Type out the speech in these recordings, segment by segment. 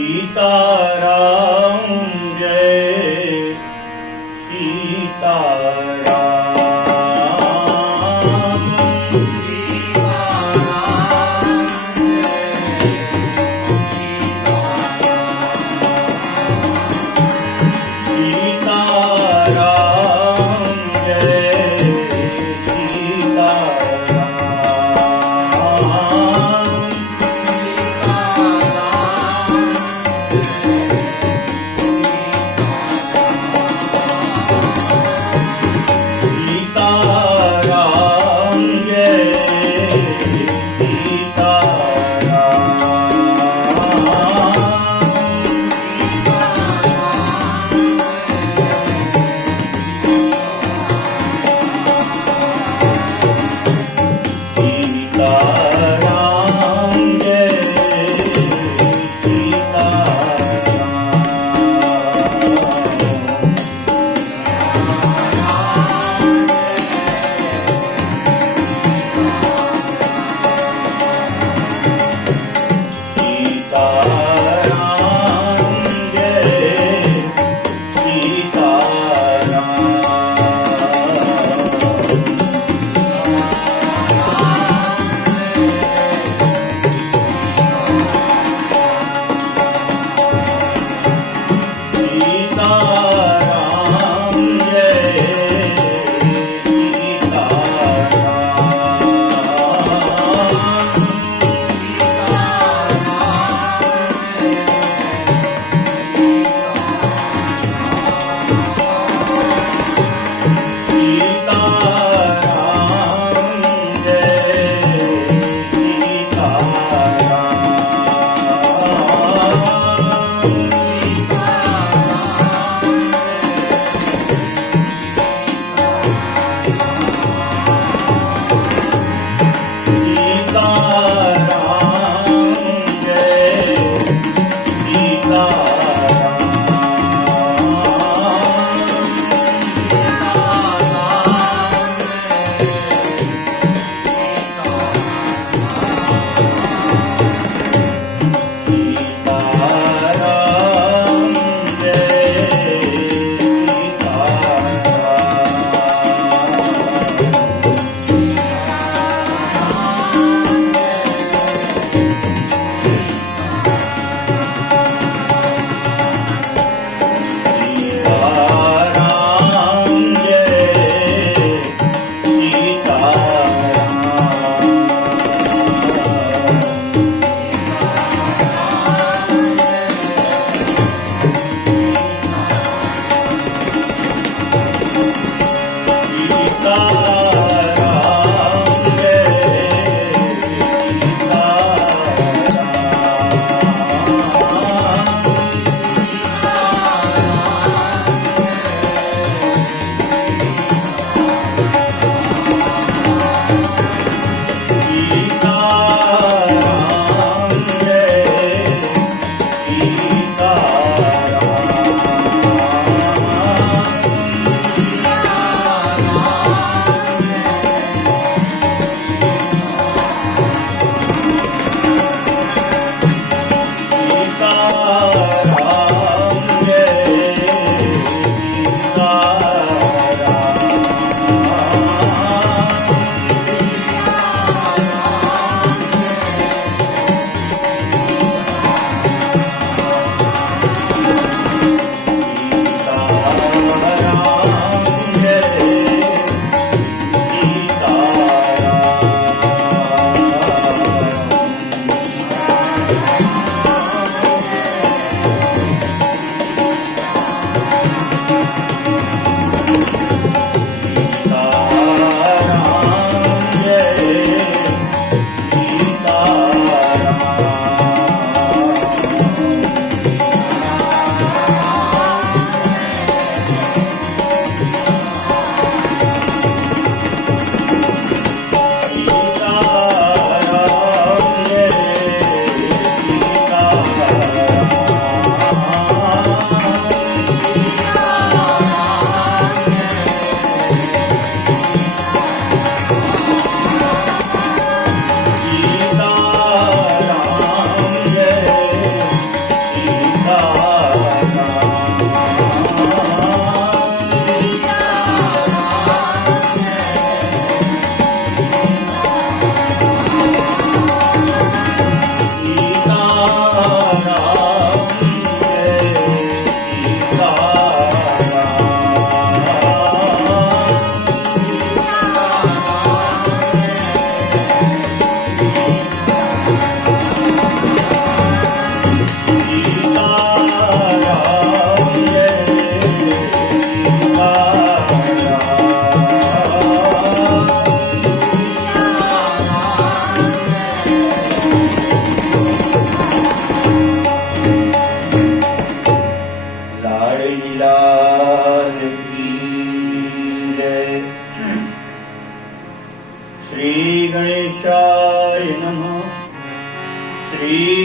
सीताराम जय सीताराम।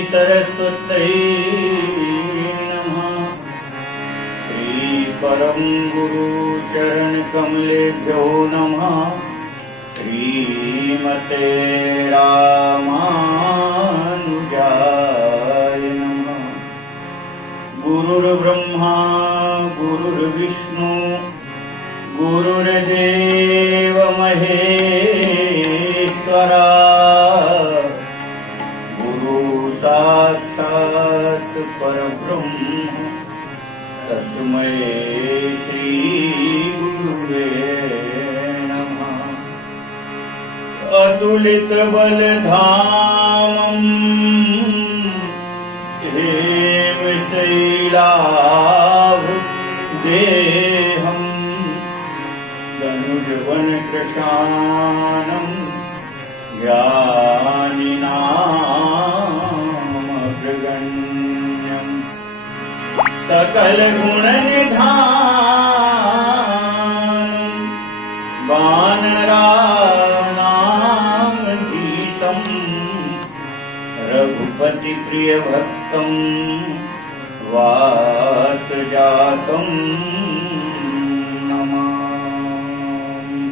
सरस्वत्यै नमः। श्री परम गुरु चरण कमलेभ्यो नमः। श्रीमते रामानुजाय नमः। गुरुर्ब्रह्मा गुरुर्विष्णु गुरुर्देव महेश्वरा। गुरु साक्षात् परब्रह्म तस्मै श्री गुरुवे नमः। अतुलित बलधामं हेमशैलाभ देहं धनुर्वन कृशानं ज्ञानिनामग्रगण्यं सकल गुण निधानं वानराणां रघुपति प्रिय भक्तं वातजातं नमामि।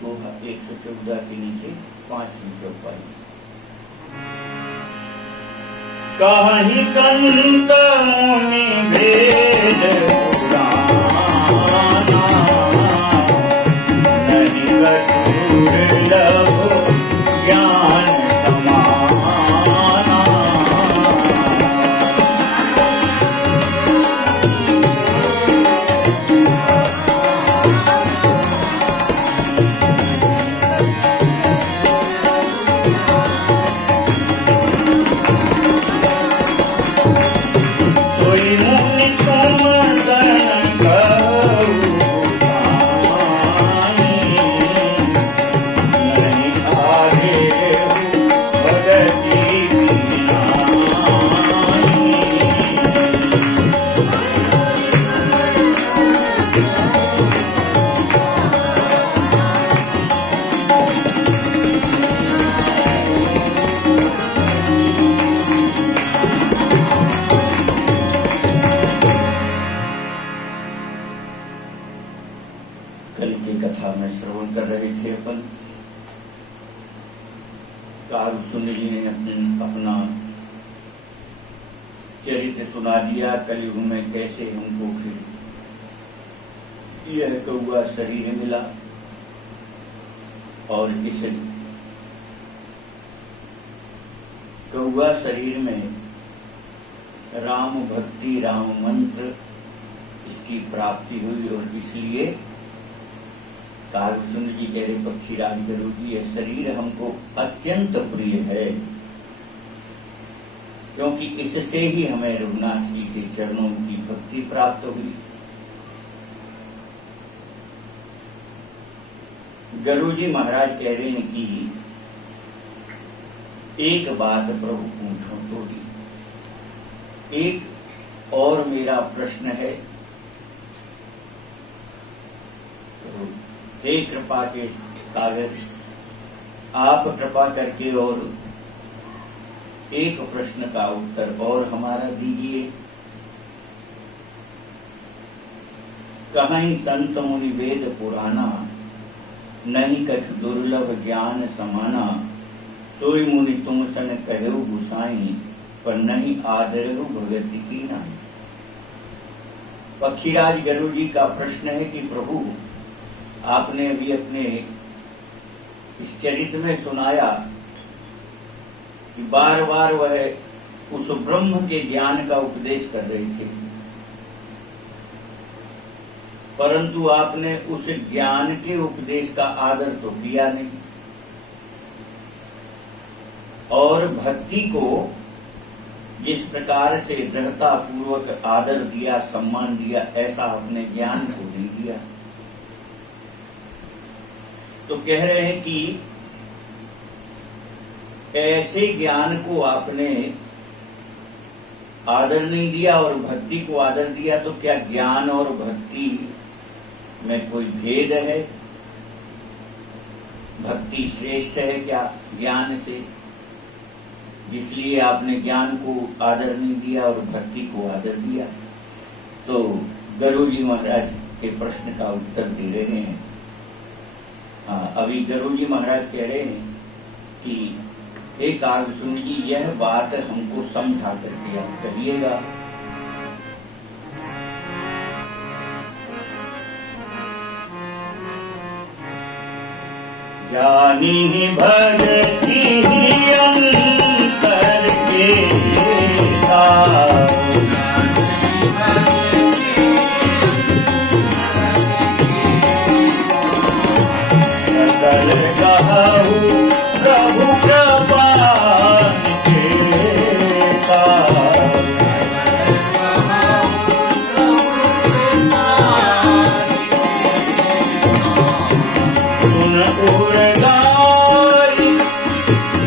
दोहा 114 के नीचे 5 मिनट पाई। कहीं कंत मुनि भेद पुराना, नहीं दुर्लभ ज्ञान समाना। कोई मुनि तुम शरण करो कल की कथा में श्रवण कर रहे थे अपन। कालसुनि जी ने अपना चरित्र सुना दिया। कलयुग में कैसे हमको फिर यह कौआ शरीर मिला और इस कौआ शरीर में राम भक्ति राम मंत्र इसकी प्राप्ति हुई और इसलिए कालसुनि जी कह रहे पक्षीराज गरुड़ जी यह शरीर हमको अत्यंत प्रिय है, क्योंकि इससे ही हमें रघुनाथ जी के चरणों की भक्ति प्राप्त हुई। गरुड़ जी महाराज कह रहे हैं कि एक बात प्रभु पूछो तो ही, एक और मेरा प्रश्न है। हे कृपा के कागज, आप कृपा करके और एक प्रश्न का उत्तर और हमारा दीजिए। कहीं संत मुनि वेद पुराना, नहीं कछु दुर्लभ ज्ञान समाना। सोई मुनि तुम सन कहु गुसाई, पर नहीं आदरहु भगति की नाई। पक्षीराज गरुड़ जी का प्रश्न है कि प्रभु आपने अभी अपने इस चरित्र में सुनाया कि बार बार वह उस ब्रह्म के ज्ञान का उपदेश कर रहे थे, परंतु आपने उस ज्ञान के उपदेश का आदर तो किया नहीं और भक्ति को जिस प्रकार से दृढ़ता पूर्वक आदर दिया, सम्मान दिया, ऐसा आपने ज्ञान को नहीं दिया। तो कह रहे हैं कि ऐसे ज्ञान को आपने आदर नहीं दिया और भक्ति को आदर दिया, तो क्या ज्ञान और भक्ति में कोई भेद है? भक्ति श्रेष्ठ है क्या ज्ञान से, जिसलिए आपने ज्ञान को आदर नहीं दिया और भक्ति को आदर दिया। तो गरुड़ जी महाराज के प्रश्न का उत्तर दे रहे हैं। अभी गरुड़ जी महाराज कह रहे हैं कि हे कागभूषण जी, यह बात हमको समझा करके आप कहिएगा। ज्ञानी भक्ति अंतर के सकल कहु प्रभु कृपान के पार। सुन उर्गारी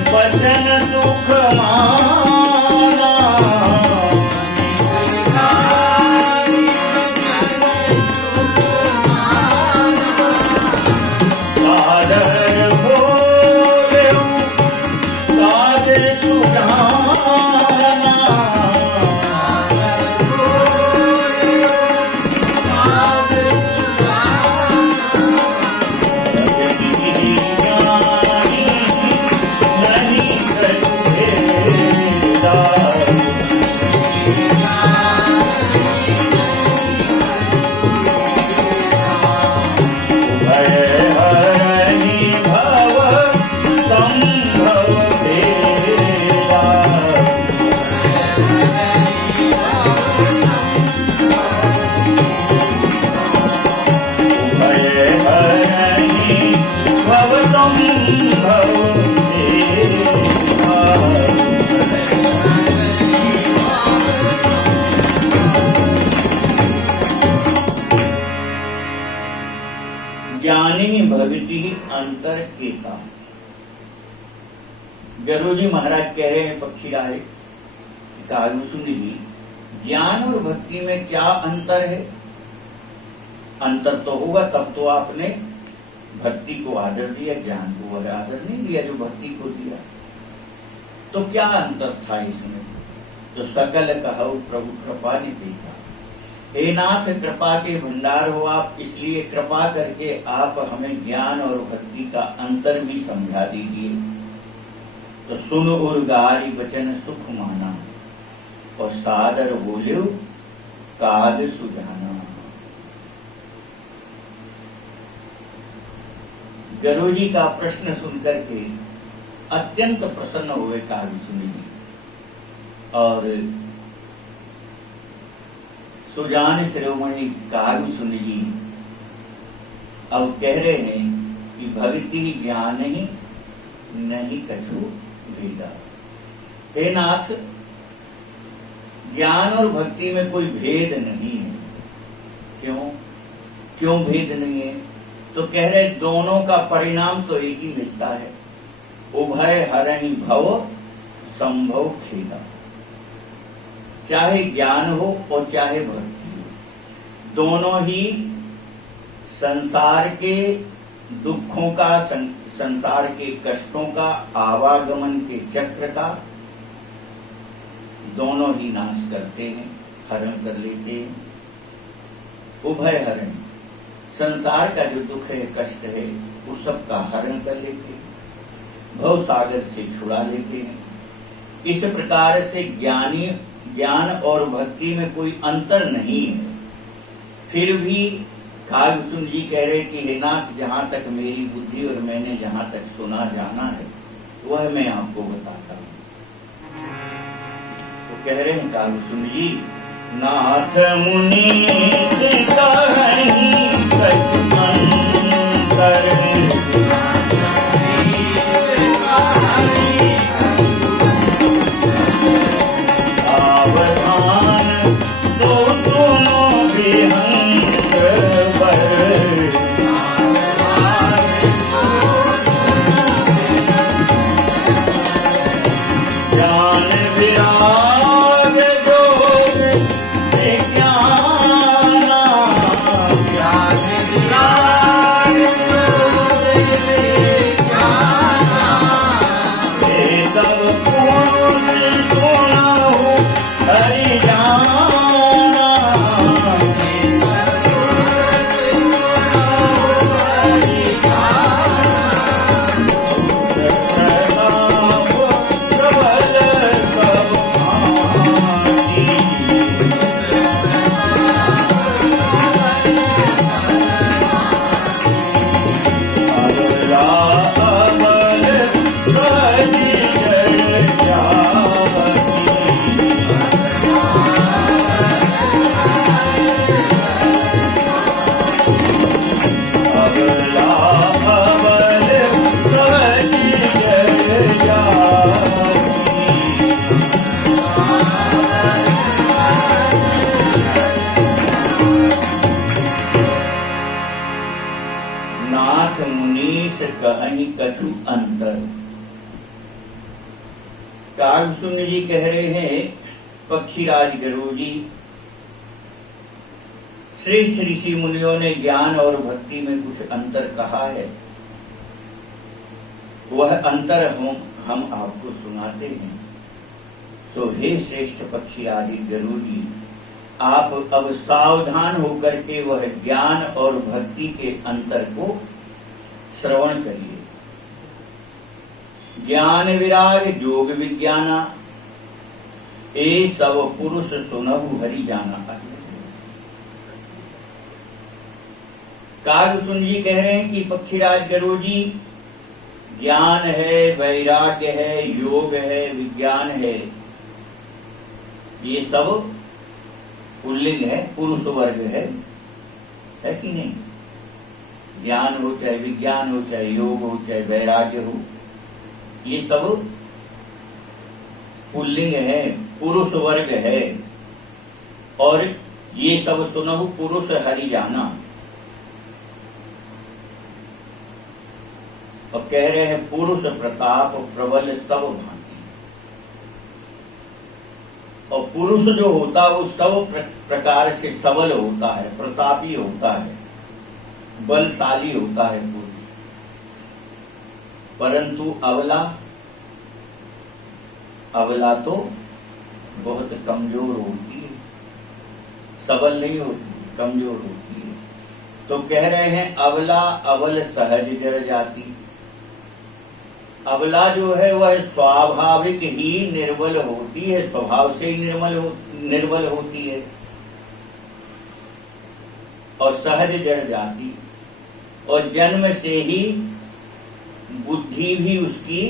वचन सुख माना, सादर बोले साज सुजाना। ज्ञानी भक्ति अंतर एका। गरुड़ जी महाराज कह रहे हैं पक्षी राय कागभूषण जी, ज्ञान और भक्ति में क्या अंतर है? अंतर तो होगा तब तो आपने भक्ति को आदर दिया, ज्ञान को आदर नहीं दिया जो भक्ति को दिया। तो क्या अंतर था इसमें? तो सकल कहु प्रभु कृपा ने देखा। हे नाथ, कृपा के भंडार हो आप, इसलिए कृपा करके आप हमें ज्ञान और भक्ति का अंतर भी समझा दीजिए। तो सुन उर्गारी वचन सुख माना, और सादर बोलियो काग सुजाना। गरुड़ जी का प्रश्न सुनकर के अत्यंत प्रसन्न हुए कागभूषण जी, और सुजान शिरोमणि कागभूषण जी अब कह रहे हैं कि भक्ति ज्ञान ही नहीं कछु भेदा। हे नाथ, ज्ञान और भक्ति में कोई भेद नहीं है। क्यों भेद नहीं है? तो कह रहे दोनों का परिणाम तो एक ही मिलता है, उभय हरहि भव संभव खेदा। चाहे ज्ञान हो और चाहे भक्ति हो, दोनों ही संसार के दुखों का, संसार के कष्टों का, आवागमन के चक्र का दोनों ही नाश करते हैं, हरण कर लेते हैं। उभय हरण, संसार का जो दुख है, कष्ट है, उस सब का हरण कर लेते हैं, भव सागर से छुड़ा लेते हैं। इस प्रकार से ज्ञान और भक्ति में कोई अंतर नहीं है। फिर भी कागभूषण जी कह रहे कि हे नाथ, जहां तक मेरी बुद्धि और मैंने जहां तक सुना जाना है वह मैं आपको बताता हूं। तो कह रहे हैं कागभूषण जी, नाथ मुनि ज्ञान कागसुंद जी कह रहे हैं, पक्षीराज गरुड़ जी, श्रेष्ठ ऋषि मुनियों ने ज्ञान और भक्ति में कुछ अंतर कहा है, वह अंतर हम आपको सुनाते हैं। तो हे श्रेष्ठ पक्षीराज गरुड़ जी, आप अब सावधान होकर के वह ज्ञान और भक्ति के अंतर को श्रवण करिए। ज्ञान विराग जोग विज्ञाना, ए सब पुरुष सुनहु हरि जाना। कागसुंद जी कह रहे हैं कि पक्षीराज गरुड़ जी, ज्ञान है, वैराग्य है, योग है, विज्ञान है, ये सब पुल्लिंग है, पुरुष वर्ग है कि नहीं? ज्ञान हो चाहे विज्ञान हो, चाहे योग हो, चाहे वैराग्य हो, ये सब पुल्लिंग है, पुरुष वर्ग है। और ये सब सुनहु पुरुष हरि जाना। और कह रहे हैं पुरुष प्रताप प्रबल सब भांति। और पुरुष जो होता है वो सब प्रकार से सबल होता है, प्रतापी होता है, बलशाली होता है पुरुष। परंतु अबला तो बहुत कमजोर होती है, सबल नहीं होती, कमजोर होती है। तो कह रहे हैं अबला अबल सहज जर जाती। अबला जो है वह स्वाभाविक ही निर्बल होती है, स्वभाव से ही निर्बल होती है। और सहज जड़ जाती, और जन्म से ही बुद्धि भी उसकी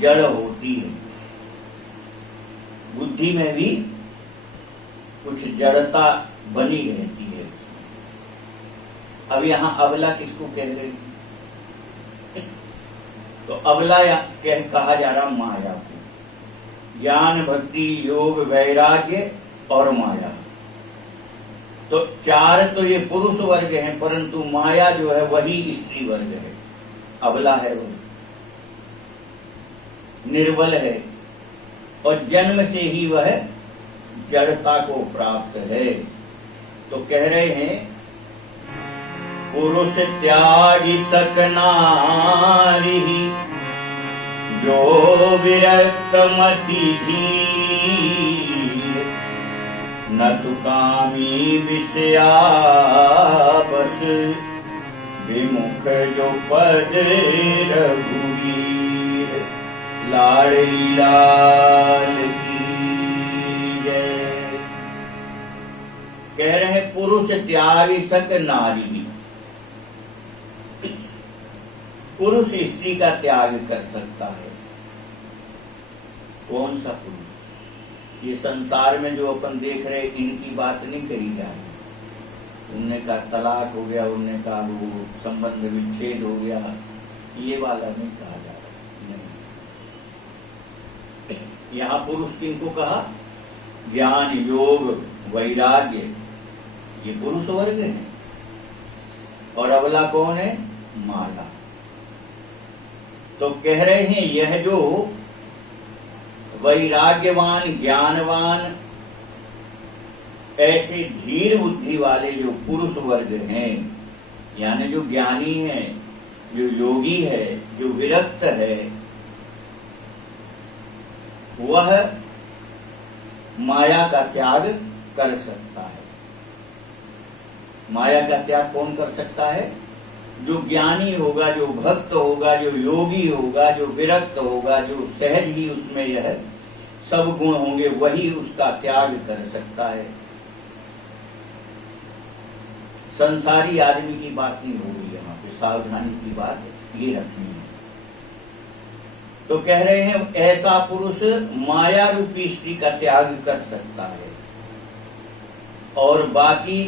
जड़ होती है, बुद्धि में भी कुछ जड़ता बनी रहती है। अब यहां अबला किसको कह रही है? तो अबला कहा जा रहा माया को। ज्ञान भक्ति योग वैराग्य और माया, तो चार तो ये पुरुष वर्ग हैं, परंतु माया जो है वही स्त्री वर्ग है। अबला है, वो निर्बल है, और जन्म से ही वह जड़ता को प्राप्त है। तो कह रहे हैं पुरुष त्यागी सक नारी, जो विरक्त मति धीर, न तु कामी विषया बस, विमुख जो पद रघुवीर, लाडली लाल की जय। कह रहे हैं पुरुष त्यागी सक नारी, पुरुष स्त्री का त्याग कर सकता है। कौन सा पुरुष? ये संसार में जो अपन देख रहे इनकी बात नहीं कही जा रही। उनने का तलाक हो गया, उनने का वो संबंध विच्छेद हो गया, ये वाला नहीं कहा जा रहा। नहीं, यहाँ पुरुष किनको कहा? ज्ञान योग वैराग्य, ये पुरुष वर्ग है। और अबला कौन है? माया। तो कह रहे हैं यह जो वैराग्यवान ज्ञानवान ऐसे धीर बुद्धि वाले जो पुरुष वर्ग हैं, यानी जो ज्ञानी है, जो योगी है, जो विरक्त है, वह माया का त्याग कर सकता है। माया का त्याग कौन कर सकता है? जो ज्ञानी होगा, जो भक्त होगा, जो योगी होगा, जो विरक्त होगा, जो सहज ही उसमें यह सब गुण होंगे, वही उसका त्याग कर सकता है। संसारी आदमी की बात नहीं हो रही, यहाँ पे सावधानी की बात ये रखनी है। तो कह रहे हैं ऐसा पुरुष माया रूपी स्त्री का त्याग कर सकता है, और बाकी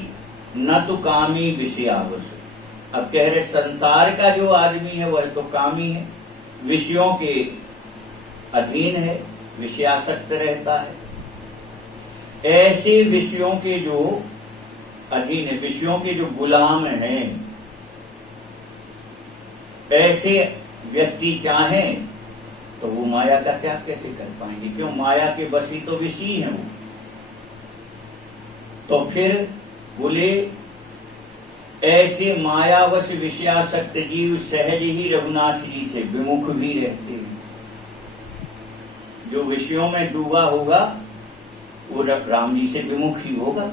न तो कामी विषयावश। अब कह रहे संसार का जो आदमी है वह तो कामी है, विषयों के अधीन है, विषयासक्त रहता है। ऐसे विषयों के जो अधीन है, विषयों के जो गुलाम हैं, ऐसे व्यक्ति चाहें तो वो माया का त्याग कैसे कर पाएंगे? क्यों? माया के वशी तो विषी हैं वो। तो फिर बोले ऐसे मायावश विषयासक्त जीव सहज ही रघुनाथ जी से विमुख भी रहते हैं। जो विषयों में डूबा होगा वो राम जी से विमुख ही होगा,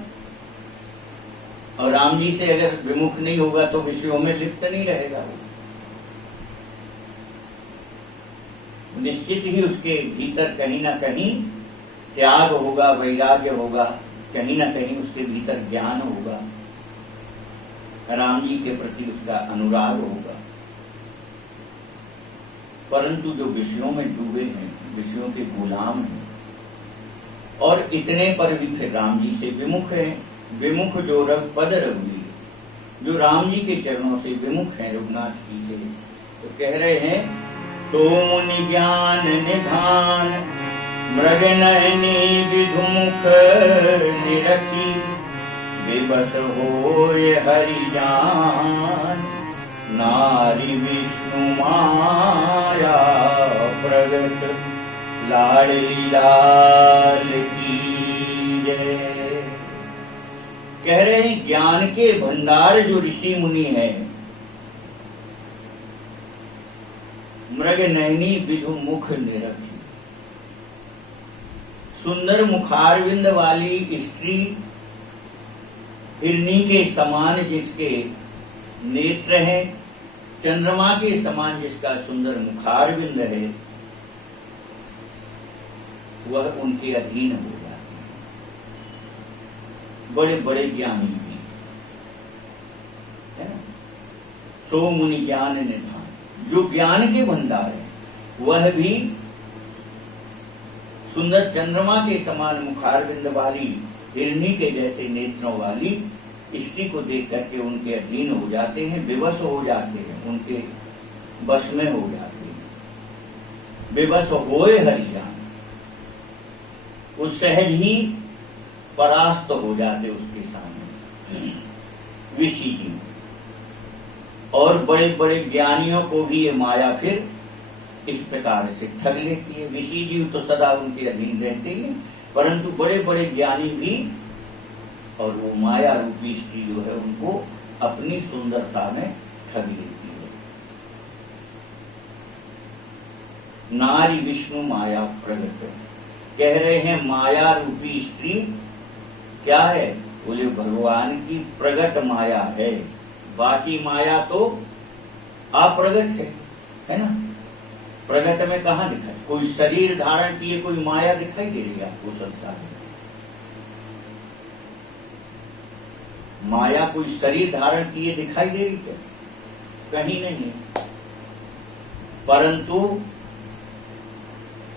और राम जी से अगर विमुख नहीं होगा तो विषयों में लिप्त नहीं रहेगा। निश्चित ही उसके भीतर कहीं ना कहीं त्याग होगा, वैराग्य होगा, कहीं ना कहीं उसके भीतर ज्ञान होगा, राम जी के प्रति उसका अनुराग होगा। परंतु जो विषयों में डूबे हैं, विषयों के गुलाम हैं, और इतने पर भी फिर राम जी से विमुख हैं। विमुख जो पद रघुवीर, जो राम जी के चरणों से विमुख हैं, रघुनाथ जी से, तो कह रहे हैं सो मुनि ज्ञान निधान मृग नयनी विधुमुख निरखी विबस होय हरि जान नारी विष्णु माया प्रगट लाडली लाल की जय। कह रहे हैं ज्ञान के भंडार जो ऋषि मुनि हैं, मृग नयनी विधु मुख निरखी, सुंदर मुखारविंद वाली स्त्री, हिरनी के समान जिसके नेत्र हैं, चंद्रमा के समान जिसका सुंदर मुखारविंद है, वह उनके अधीन हो जाते हैं। बड़े बड़े ज्ञानी भी है ना। सो मुनि ज्ञान निधान, जो ज्ञान के भंडार है वह भी सुंदर चंद्रमा के समान मुखारविंद वाली, हिरनी के जैसे नेत्रों वाली स्त्री को देख करके उनके अधीन हो जाते हैं, विवश हो जाते हैं, उनके वश में हो जाते हैं। विवश होए हरिजान, उस सहज ही परास्त हो जाते उसके सामने विषी जी। और बड़े बड़े ज्ञानियों को भी ये माया फिर इस प्रकार से ठग लेती है। विषी जीव तो सदा उनके अधीन रहते हैं, परंतु बड़े बड़े ज्ञानी भी, और वो माया रूपी स्त्री जो है उनको अपनी सुंदरता में ठग लेती है। नारी विष्णु माया प्रगट, कह रहे हैं माया रूपी स्त्री क्या है? बोले भगवान की प्रगट माया है, बाकी माया तो अप्रगट है ना। प्रगट में कहाँ दिखाई? कोई शरीर धारण किए कोई माया दिखाई दे रही है आपको संसार में? माया कोई शरीर धारण किए दिखाई दे रही क्या? कहीं नहीं। परंतु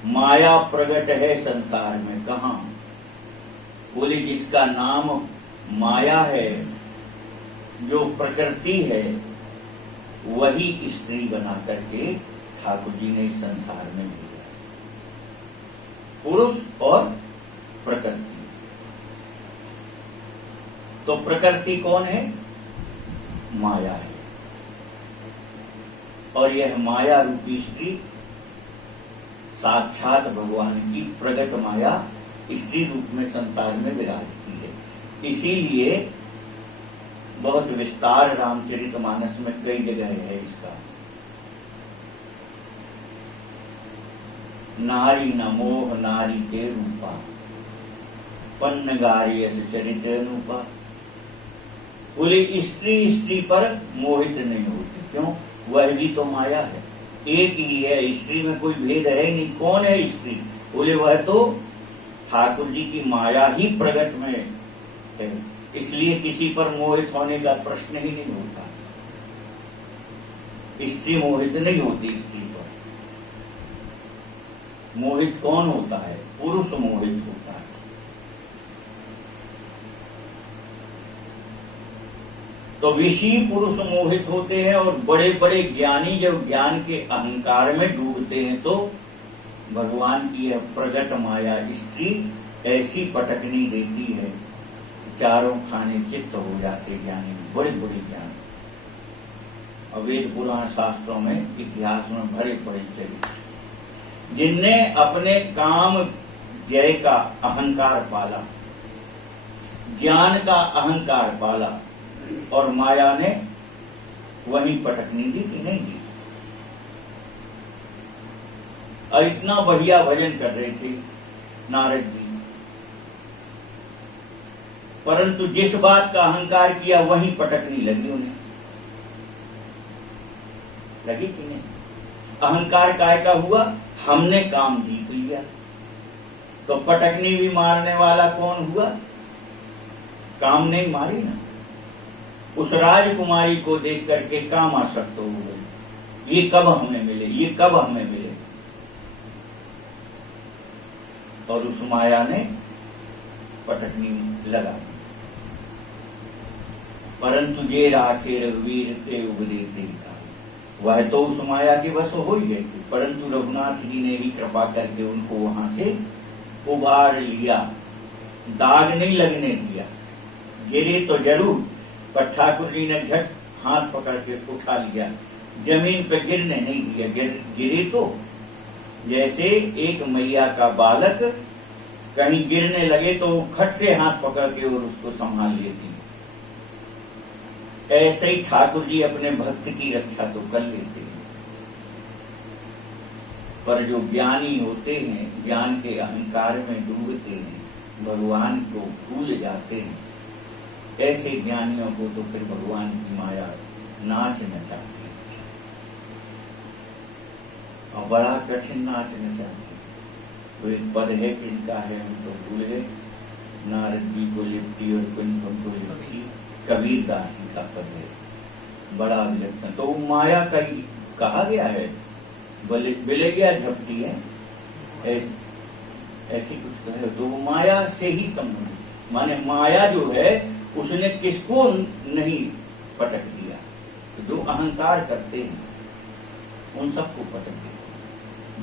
माया प्रगट है संसार में, कहाँ? बोले जिसका नाम माया है, जो प्रकृति है, वही स्त्री बना करके ठाकुर जी ने इस संसार में भेजा। पुरुष और प्रकृति। तो प्रकृति कौन है? माया है, और यह माया रूपी स्त्री साक्षात भगवान की प्रगट माया स्त्री रूप में संसार में विराजती है। इसीलिए बहुत विस्तार रामचरितमानस में कई जगह है इसका। नारी न मोह नारी के रूपा, पन्न गारी अस चरित अनुपा। बोले स्त्री स्त्री पर मोहित नहीं होती, क्यों? वह भी तो माया है, एक ही है, स्त्री में कोई भेद है नहीं। कौन है स्त्री? बोले वह तो ठाकुर जी की माया ही प्रगट में है, इसलिए किसी पर मोहित होने का प्रश्न ही नहीं होता। स्त्री मोहित नहीं होती, स्त्री पर मोहित कौन होता है? पुरुष मोहित होता है। तो विषी पुरुष मोहित होते हैं, और बड़े बड़े ज्ञानी जब ज्ञान के अहंकार में डूबते हैं तो भगवान की यह प्रगट माया स्त्री ऐसी पटकनी देती है, चारों खाने चित्त हो जाते ज्ञानी, बड़े बड़े ज्ञान। और वेद पुराण शास्त्रों में इतिहास में भरे पड़े चरित्र। जिनने अपने काम जय का अहंकार पाला, ज्ञान का अहंकार पाला, और माया ने वहीं पटकनी दी कि नहीं दी। और इतना बढ़िया भजन कर रहे थे नारद जी, परंतु जिस बात का अहंकार किया वहीं पटकनी लगी उन्हें। लगी कि नहीं? अहंकार काय का हुआ? हमने काम जीत लिया, तो पटकनी भी मारने वाला कौन हुआ? काम नहीं मारी ना। उस राजकुमारी को देख करके काम आसक्त हो गए, ये कब हमें मिले, ये कब हमें मिले। और उस माया ने पटकनी लगा। परंतु जे राखे रघुवीर ते उबरे देता, वह तो उस माया के बस हो ही गए थे, परंतु रघुनाथ जी ने ही कृपा करके उनको वहां से उबार लिया, दाग नहीं लगने दिया। गिरे तो जरूर, पर ठाकुर जी ने झट हाथ पकड़ के उठा लिया, जमीन पे गिरने नहीं दिया। गिरे तो जैसे एक मैया का बालक कहीं गिरने लगे तो खट से हाथ पकड़ के और उसको संभाल लेती, ऐसे ही ठाकुर जी अपने भक्त की रक्षा तो कर लेते हैं, पर जो ज्ञानी होते हैं, ज्ञान के अहंकार में डूबते हैं, भगवान को भूल जाते हैं, ऐसे ज्ञानियों को तो फिर भगवान की माया नाच नचाती है, और बड़ा कठिन नाच नचाती है। वो एक पद है कि इनका है, हम तो भूल गए, नारद जी को लिपटी और कुंभ को लिपटी, कबीर दास जी का पद है, बड़ा विलक्षण। तो माया का ही कहा गया है, बिले गया झपटी है, ऐसी कुछ कहे तो वो माया से ही संबंधित, माने माया जो है उसने किसको नहीं पटक दिया, तो जो अहंकार करते हैं उन सबको पटक दिया।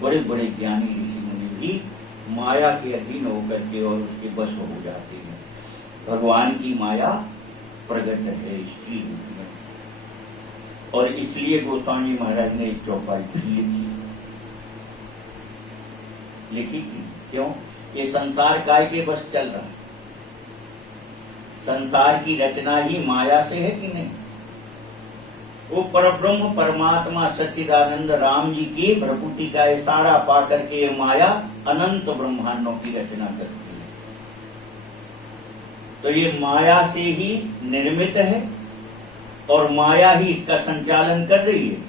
बड़े बड़े ज्ञानी ऋषि मुनि भी माया के अधीन होकर के और उसके बस हो जाते हैं। भगवान की माया प्रकट है स्त्री रूप में, और इसलिए गोस्वामी महाराज ने एक चौपाई लिखी थी। क्यों? ये संसार काय के बस चल रहा है, संसार की रचना ही माया से है कि नहीं? वो परब्रह्म परमात्मा सच्चिदानंद राम जी की प्रकृति का इशारा पा करके ये माया अनंत ब्रह्मांडों की रचना करती है। तो ये माया से ही निर्मित है और माया ही इसका संचालन कर रही है।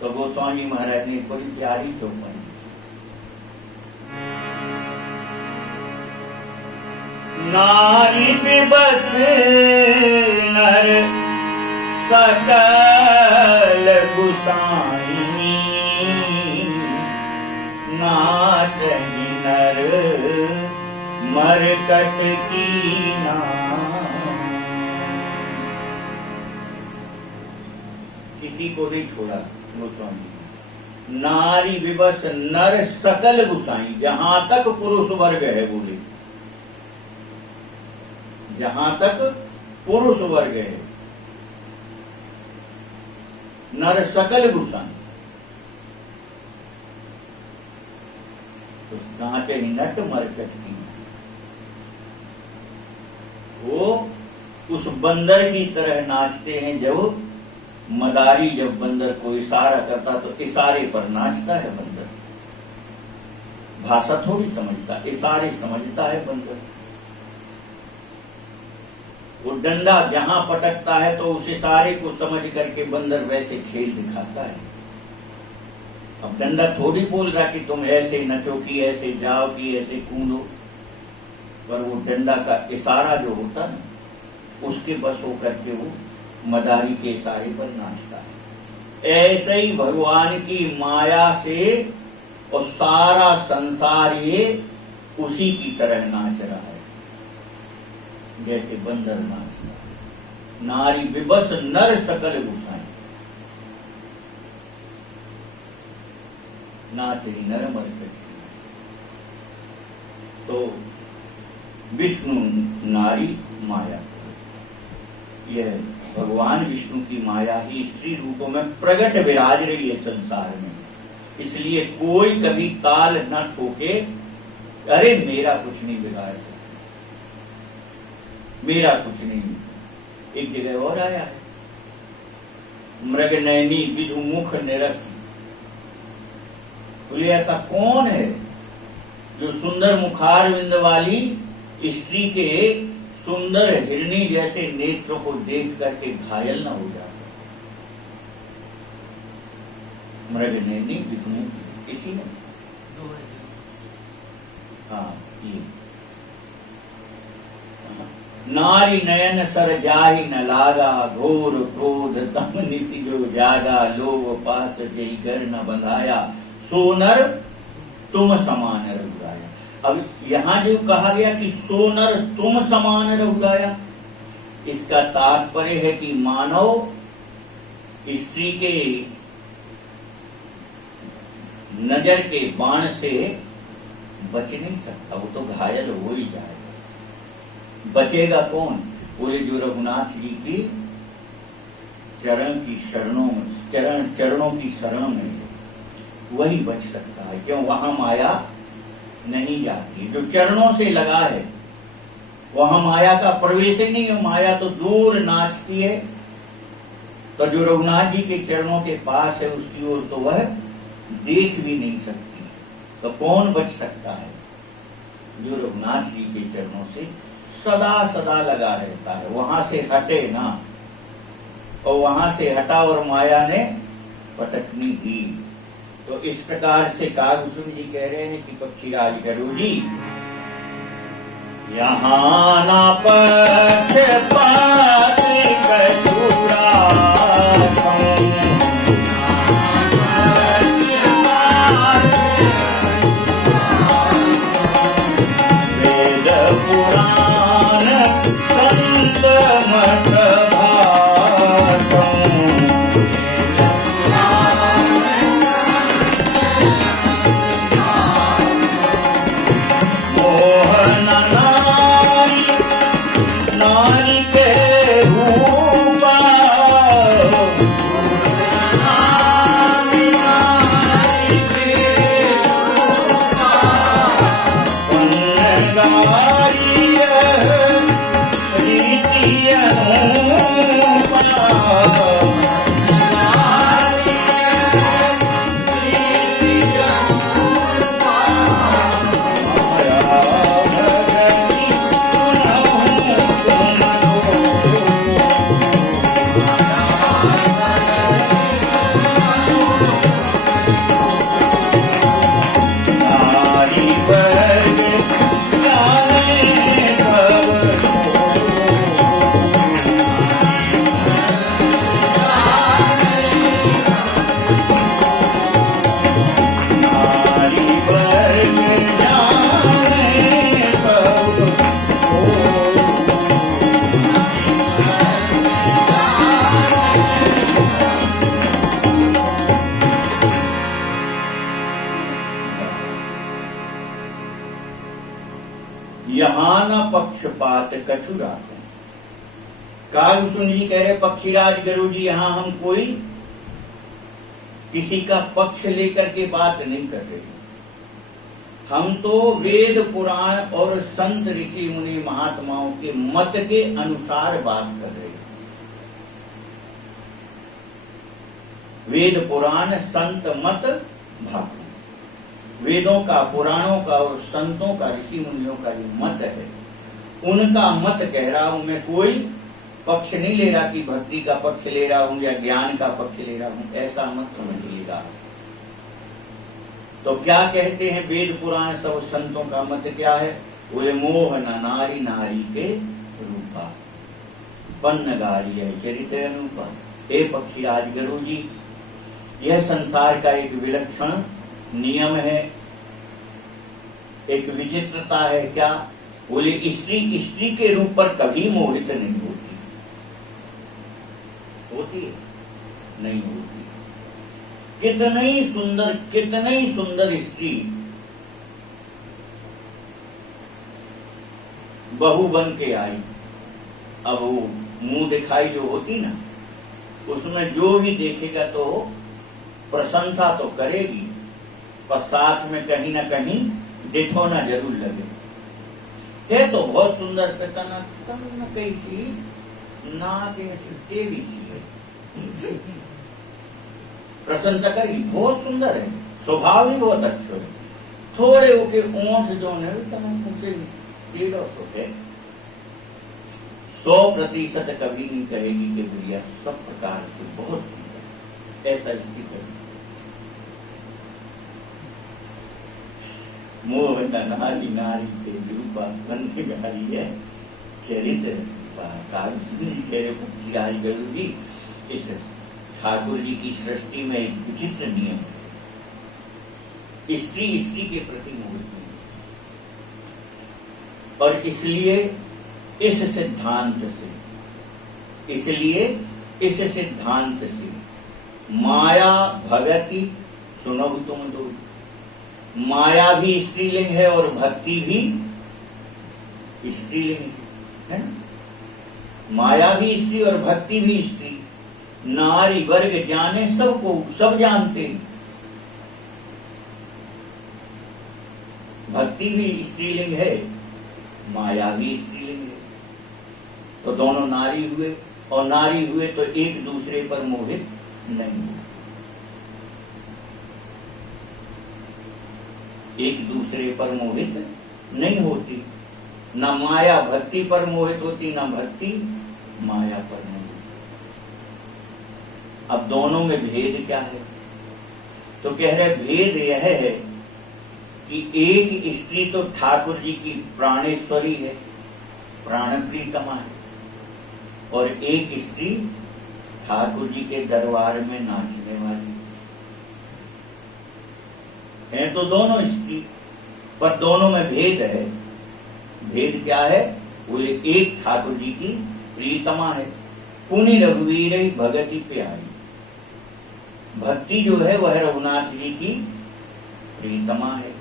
तो गोस्वामी महाराज ने बड़ी प्यारी चौपाई, नारी विबस नर सकल गुसाई, नाचहि नर मरकट की नाम। किसी को नहीं छोड़ा गोस्वामी। नारी विवश नर सकल गुसाई, जहां तक पुरुष वर्ग है, बोले जहां तक पुरुष वर्ग है, नर सकल गुसाई, तो नाचे नट मरकट की। वो उस बंदर की तरह नाचते हैं, जब मदारी जब बंदर को इशारा करता तो इशारे पर नाचता है बंदर, भाषा थोड़ी समझता, इशारे समझता है बंदर। वो डंडा जहां पटकता है तो उस इशारे को समझ करके बंदर वैसे खेल दिखाता है। अब डंडा थोड़ी बोल रहा कि तुम ऐसे नचो की, ऐसे जाओ की, ऐसे कूदो, पर वो डंडा का इशारा जो होता ना, उसके बस होकर के वो मदारी के इशारे पर नाचता है। ऐसे ही भगवान की माया से और सारा संसार ये उसी की तरह नाच रहा है, जैसे बंदर नाचता है। नारी विबस नर सकल गुसाई, नाच ही नर मरकट। तो विष्णु नारी माया, यह भगवान विष्णु की माया ही स्त्री रूपों में प्रकट विराज रही है संसार में। इसलिए कोई कभी ताल न ठोके, अरे मेरा कुछ नहीं बिगाड़ सकता, मेरा कुछ नहीं। एक जगह और आया है, मृग नैनी विधु मुख निरख। बोले ऐसा कौन है जो सुंदर मुखारविंद वाली स्त्री के सुंदर हिरणी जैसे नेत्रों को देख करके घायल न हो जाता। मृग नैनी विधु मुख किसी ने, हाँ ये नारी नयन सर जाहि न लागा, घोर क्रोध तम निसि जो जागा, लोभ पास जई घर न बंधाया, सोनर तुम समान रघुराया। अब यहां जो कहा गया कि सोनर तुम समान रघुराया, इसका तात्पर्य है कि मानव स्त्री के नजर के बाण से बच नहीं सकता, वो तो घायल हो ही जाएगा। बचेगा कौन? बोले जो रघुनाथ जी की चरणों की शरणों में वही बच सकता है। क्यों? वहां माया नहीं जाती। जो चरणों से लगा है वहां माया का प्रवेश ही नहीं है, माया तो दूर नाचती है। तो जो रघुनाथ जी के चरणों के पास है उसकी ओर तो वह देख भी नहीं सकती। तो कौन बच सकता है? जो रघुनाथ जी के चरणों से सदा सदा लगा रहता है, वहां से हटे ना। और वहां से हटा और माया ने पटकनी दी। तो इस प्रकार से कागभूषण जी कह रहे हैं कि पक्षीराज गरुड़ जी, यहाँ ना पक्षपात कछुरा वेद पुराण संत मठ यहाँ न पक्षपात कछुरा। कागभूषण जी कह रहे पक्षीराज गरुड़ जी, यहाँ हम कोई किसी का पक्ष लेकर के बात नहीं कर रहे। हम तो वेद पुराण और संत ऋषि मुनि महात्माओं के मत के अनुसार बात कर रहे हैं। वेद पुराण संत मत भाग, वेदों का, पुराणों का और संतों का, ऋषि मुनियों का जो मत है उनका मत कह रहा हूं। मैं कोई पक्ष नहीं ले रहा कि भक्ति का पक्ष ले रहा हूं या ज्ञान का पक्ष ले रहा हूं, ऐसा मत समझिएगा। तो क्या कहते हैं वेद पुराण सब संतों का मत क्या है? बोले मोह न नारी नारी के रूपा, पन्न गारी है चरित अनुपा। हे पक्षीराज गरुड़ जी, यह संसार का एक विलक्षण नियम है, एक विचित्रता है। क्या? बोले स्त्री स्त्री के रूप पर कभी मोहित नहीं होती। होती है? नहीं होती। कितनी सुंदर स्त्री बहू बन के आई, अब वो मुंह दिखाई जो होती ना, उसमें जो भी देखेगा तो प्रशंसा तो करेगी, पर साथ में कहीं ना कहीं डिठोना जरूर लगे। है तो बहुत सुंदर, पितना तम कैसी नाक ऐसी टेढ़ी सी है, प्रशंसा करेगी, बहुत सुंदर है, स्वभाव भी बहुत अच्छा है, थोड़े ओके ओंठ जो है टेढ़ो सो है। 100% कभी नहीं कहेगी कि भैया सब प्रकार से बहुत सुंदर, ऐसा स्थिति है। मोह नारी नारी के रूपा बनने वाली है चरित्र भी। इस ठाकुर जी की सृष्टि में एक विचित्र नियम है, स्त्री स्त्री के प्रति मोहित नहीं, और इसलिए इस सिद्धांत से माया भगति सुनो तुम दो, माया भी स्त्रीलिंग है और भक्ति भी स्त्रीलिंग है ना? माया भी स्त्री और भक्ति भी स्त्री, नारी वर्ग जाने सबको, सब जानते, भक्ति भी स्त्रीलिंग है, माया भी स्त्रीलिंग है, तो दोनों नारी हुए, और नारी हुए तो एक दूसरे पर मोहित नहीं हुए, एक दूसरे पर मोहित नहीं होती, न माया भक्ति पर मोहित होती, न भक्ति माया पर मोहित। अब दोनों में भेद क्या है? तो कह रहे भेद यह है कि एक स्त्री तो ठाकुर जी की प्राणेश्वरी है, प्राण प्रीतमा है, और एक स्त्री ठाकुर जी के दरबार में नाचने वाली है, तो दोनों स्त्री, पर दोनों में भेद है। भेद क्या है? बोले एक ठाकुर जी की प्रीतमा है, पुनि रघुवीर भगति प्यारी, भक्ति जो है वह रघुनाथ जी की प्रीतमा है।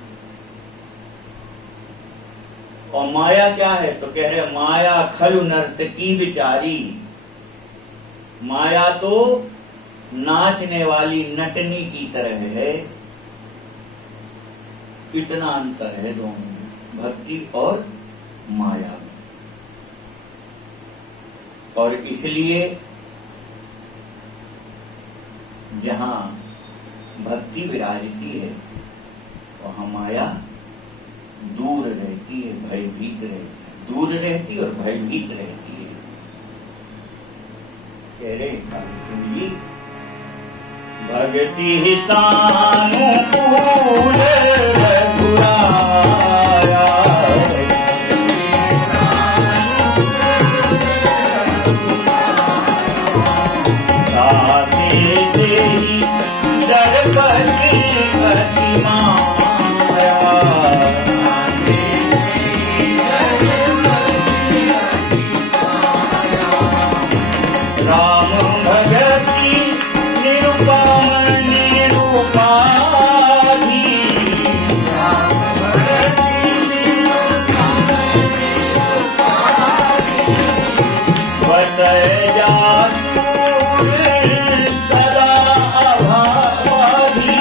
और माया क्या है? तो कह रहे माया खलु नर्तकी बिचारी, माया तो नाचने वाली नटनी की तरह है। इतना अंतर है दोनों में, भक्ति और माया में। और इसलिए जहां भक्ति विराजती है वहां माया दूर रहती है, भयभीत रहती, दूर रहती और भयभीत रहती है। कह रहे सुनिए, भक्ति ही सानुकूल रघुराया, साथे तेरी दरपति गति माया, राम भगति निरुपम निरुपाधि, बतय जासूर सदा अभावाधि,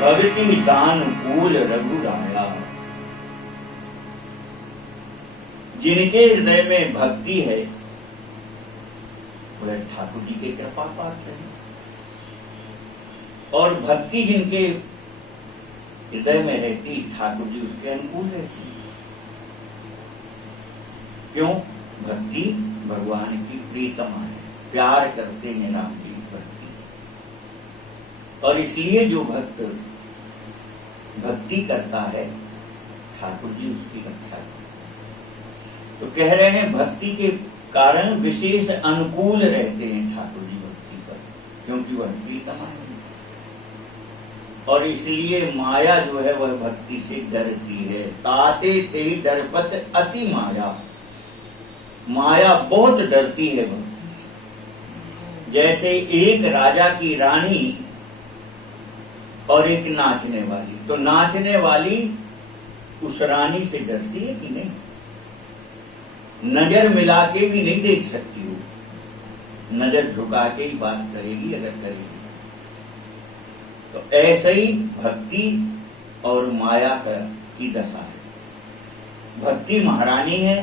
भक्ति दानुकूल रघुराया, जिनके हृदय में भक्ति है वह ठाकुर जी के कृपा पात्र है, और भक्ति जिनके हृदय में रहती ठाकुर जी उसके अनुकूल रहती। क्यों? भक्ति भगवान की प्रीतमा है, प्यार करते हैं राम जी भक्ति, और इसलिए जो भक्त भक्ति करता है ठाकुर जी उसकी रक्षा करते। तो कह रहे हैं भक्ति के कारण विशेष अनुकूल रहते हैं ठाकुर जी भक्ति पर, क्योंकि वह प्रीतमा है। और इसलिए माया जो है वह भक्ति से डरती है। ताते थे डरपत अति माया, माया बहुत डरती है भक्ति से। जैसे एक राजा की रानी और एक नाचने वाली, तो नाचने वाली उस रानी से डरती है कि नहीं? नजर मिला के भी नहीं देख सकती वो, नजर झुका के ही बात करेगी अगर करेगी। तो ऐसे ही भक्ति और माया की दशा है। भक्ति महारानी है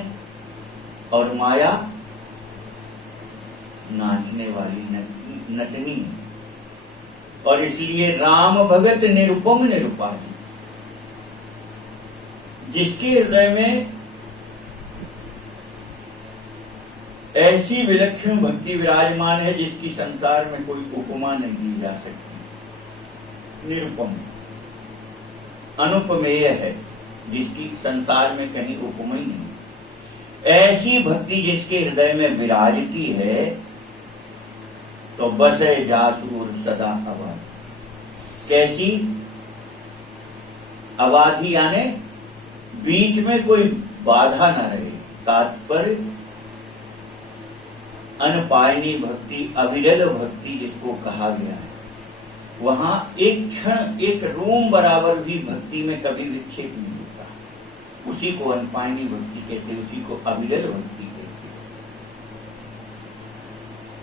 और माया नाचने वाली नटनी है। और इसलिए राम भगत निरुपम निरुपाय, जिसके हृदय में ऐसी विलक्षण भक्ति विराजमान है जिसकी संसार में कोई उपमा नहीं दी जा सकती। निरुपम, अनुपमेय है, जिसकी संसार में कहीं उपमा ही नहीं। ऐसी भक्ति जिसके हृदय में विराजती है तो बसे जासूर सदा अबाध। कैसी? अबाधी यानी बीच में कोई बाधा न रहे। तात्पर्य अनपायनी भक्ति, अविरल भक्ति जिसको कहा गया है, वहां एक क्षण एक रोम बराबर भी भक्ति में कभी विक्षेप नहीं होता। उसी को अनपायनी भक्ति कहते, उसी को अविरल भक्ति कहते।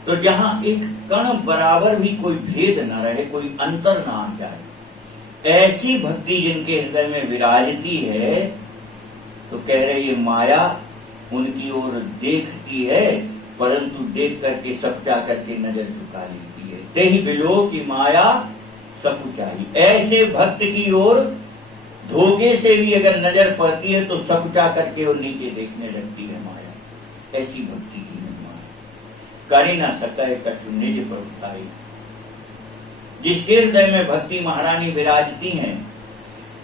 तो जहां एक कण बराबर भी कोई भेद न रहे, कोई अंतर ना आ जाए, ऐसी भक्ति जिनके हृदय में विराजती है, तो कह रहे ये माया उनकी ओर देखती है, परंतु देख करके सपचा करके नजर झुका लेती है। ते ही बिलो की माया सकुचाई। ऐसे भक्त की ओर धोखे से भी अगर नजर पड़ती है तो सकुचा करके और नीचे देखने लगती है माया। ऐसी भक्ति की महिमा कर ही ना सके कछु निज प्रभुताई। जिसके हृदय में भक्ति महारानी विराजती हैं,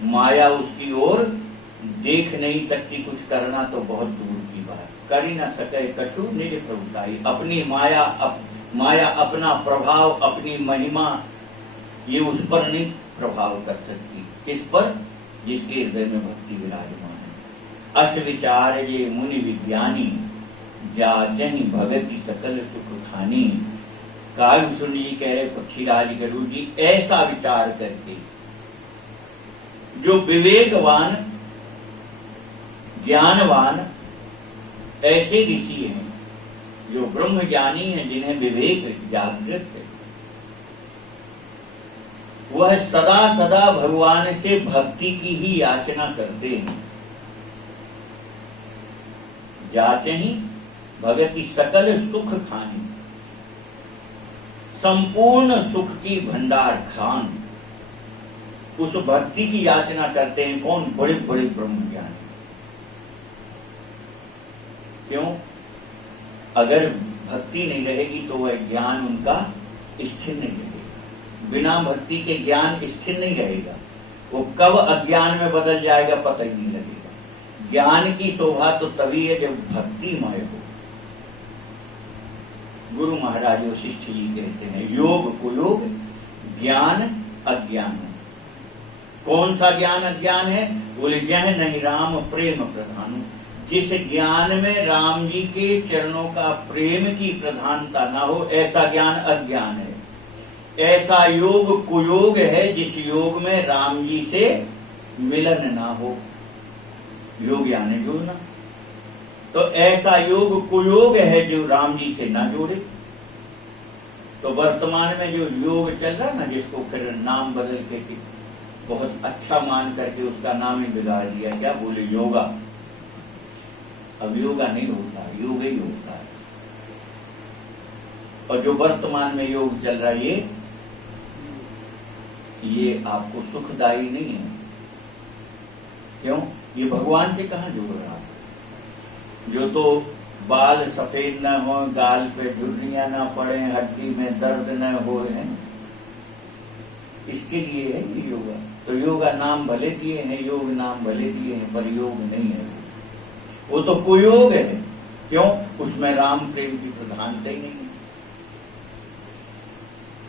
माया उसकी ओर देख नहीं सकती, कुछ करना तो बहुत दूर की बात। कर ही ना सके कछु निज प्रभुताई। अपनी माया अपना प्रभाव, अपनी महिमा ये उस पर नहीं प्रभाव कर सकती। किस पर? जिसके हृदय में भक्ति विराजमान है। अस विचार ये मुनि विज्ञानी, जाचहि भगति सकल सुख खानी। काव्य सुन जी कह रहे पक्षीराज गरुड़ जी, ऐसा विचार करके जो विवेकवान ज्ञानवान ऐसे ऋषि हैं, जो ब्रह्म ज्ञानी हैं, जिन्हें विवेक जागृत है, वह सदा सदा भगवान से भक्ति की ही याचना करते हैं। जाचहि भगति सकल सुख खानी, संपूर्ण सुख की भंडार खान। उस भक्ति की याचना करते हैं कौन? बड़े बड़े ब्रह्म ज्ञानी। क्यों? अगर भक्ति नहीं रहेगी तो वह ज्ञान उनका स्थिर नहीं रहेगा। बिना भक्ति के ज्ञान स्थिर नहीं रहेगा, वो कब अज्ञान में बदल जाएगा पता ही नहीं लगेगा। ज्ञान की शोभा तो तभी है जब भक्तिमय हो। गुरु महाराज वशिष्ठ जी कहते हैं, योग कुयोग ज्ञान अज्ञान। कौन सा ज्ञान अज्ञान है? बोले यह नहीं राम प्रेम प्रधान। जिस ज्ञान में राम जी के चरणों का प्रेम की प्रधानता ना हो, ऐसा ज्ञान अज्ञान है। ऐसा योग कुयोग है जिस योग में राम जी से मिलन ना हो। योग यानी जुड़ना। तो ऐसा योग कुयोग है जो राम जी से ना जोड़े। तो वर्तमान में जो योग चल रहा ना, जिसको फिर नाम बदल के बहुत अच्छा मान करके उसका नाम ही बिगाड़ दिया, क्या बोले योगा। अब योगा नहीं होता, योग ही होता है। और जो वर्तमान में योग चल रहा है ये आपको सुखदायी नहीं है। क्यों? ये भगवान से कहां जोड़ रहा है? जो तो बाल सफेद न हो, गाल पे झुर्रियां न पड़े, हड्डी में दर्द न हो, है इसके लिए है ये योगा। तो योगा नाम भले दिए हैं, योग नाम भले दिए हैं, पर योग नहीं है वो तो कुयोग है। क्यों? उसमें राम प्रेम की प्रधानता ही नहीं है।